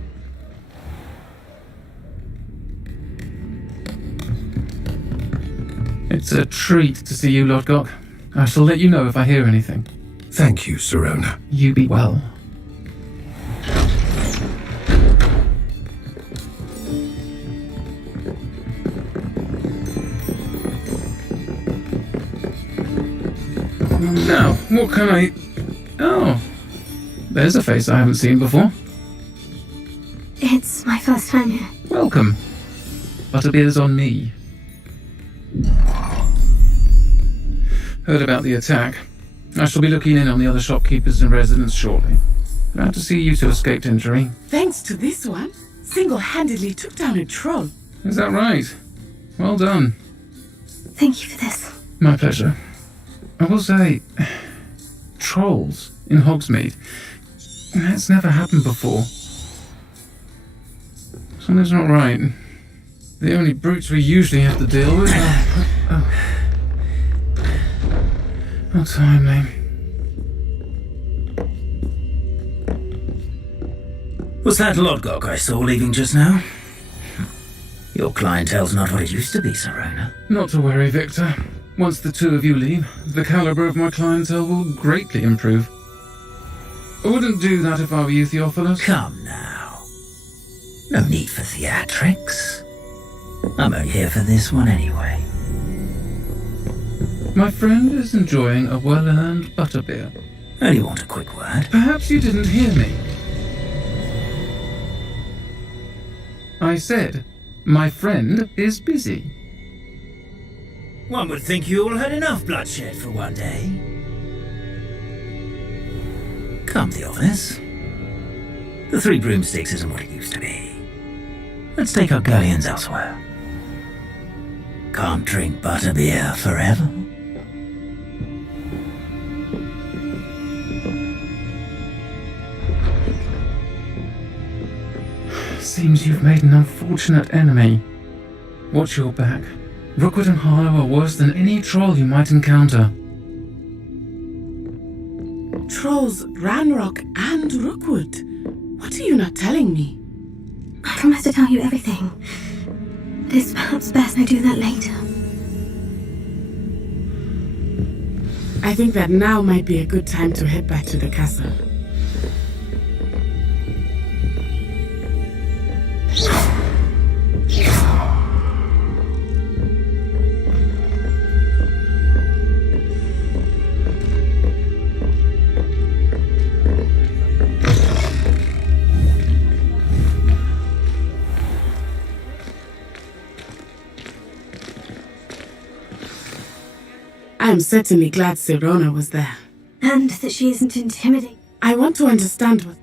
It's a treat to see you, Lodgok. I shall let you know if I hear anything. Thank you, Sirona. You be well. Now, what can I... Oh, there's a face I haven't seen before. It's my first time here. Welcome. Butterbeer's on me. Heard about the attack. I shall be looking in on the other shopkeepers and residents shortly. Glad to see you two escaped injury. Thanks to this one, single-handedly took down a troll. Is that right? Well done. Thank you for this. My pleasure. I will say, trolls in Hogsmeade. That's never happened before. Something's not right. The only brutes we usually have to deal with are... How timely. Was that Lodgok I saw leaving just now? Your clientele's not what it used to be, Sirona. Not to worry, Victor. Once the two of you leave, the caliber of my clientele will greatly improve. I wouldn't do that if I were you, Theophilus. Come now. No need for theatrics. I'm only here for this one anyway. My friend is enjoying a well-earned butterbeer. Only want a quick word. Perhaps you didn't hear me. I said, my friend is busy. One would think you all had enough bloodshed for one day. Come, Theophilus. The 3 broomsticks isn't what it used to be. Let's take our galleons elsewhere. Can't drink butterbeer forever. Seems you've made an unfortunate enemy. Watch your back. Rookwood and Harlow are worse than any troll you might encounter. Trolls, Ranrock, and Rookwood. What are you not telling me? I promise to tell you everything. It's perhaps best I do that later. I think that now might be a good time to head back to the castle. I'm certainly glad Sirona was there. And that she isn't intimidating. I want to understand what...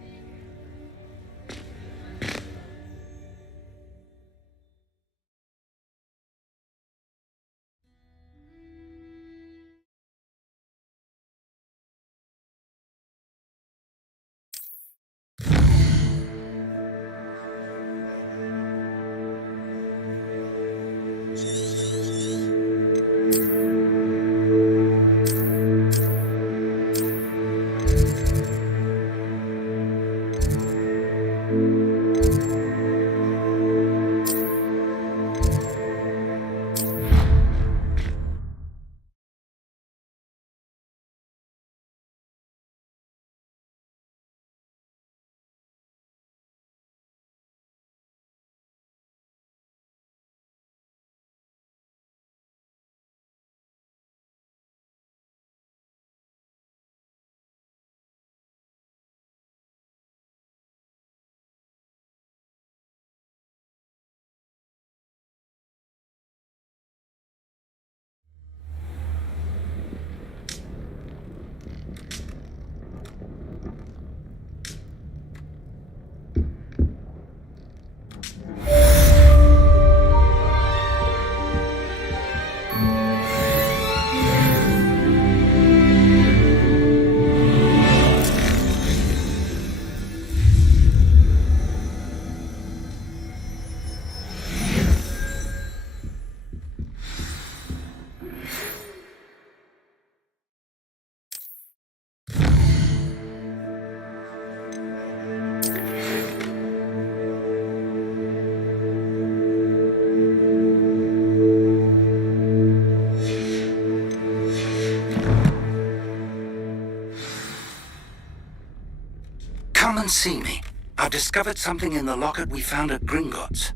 see me. I've discovered something in the locket we found at Gringotts.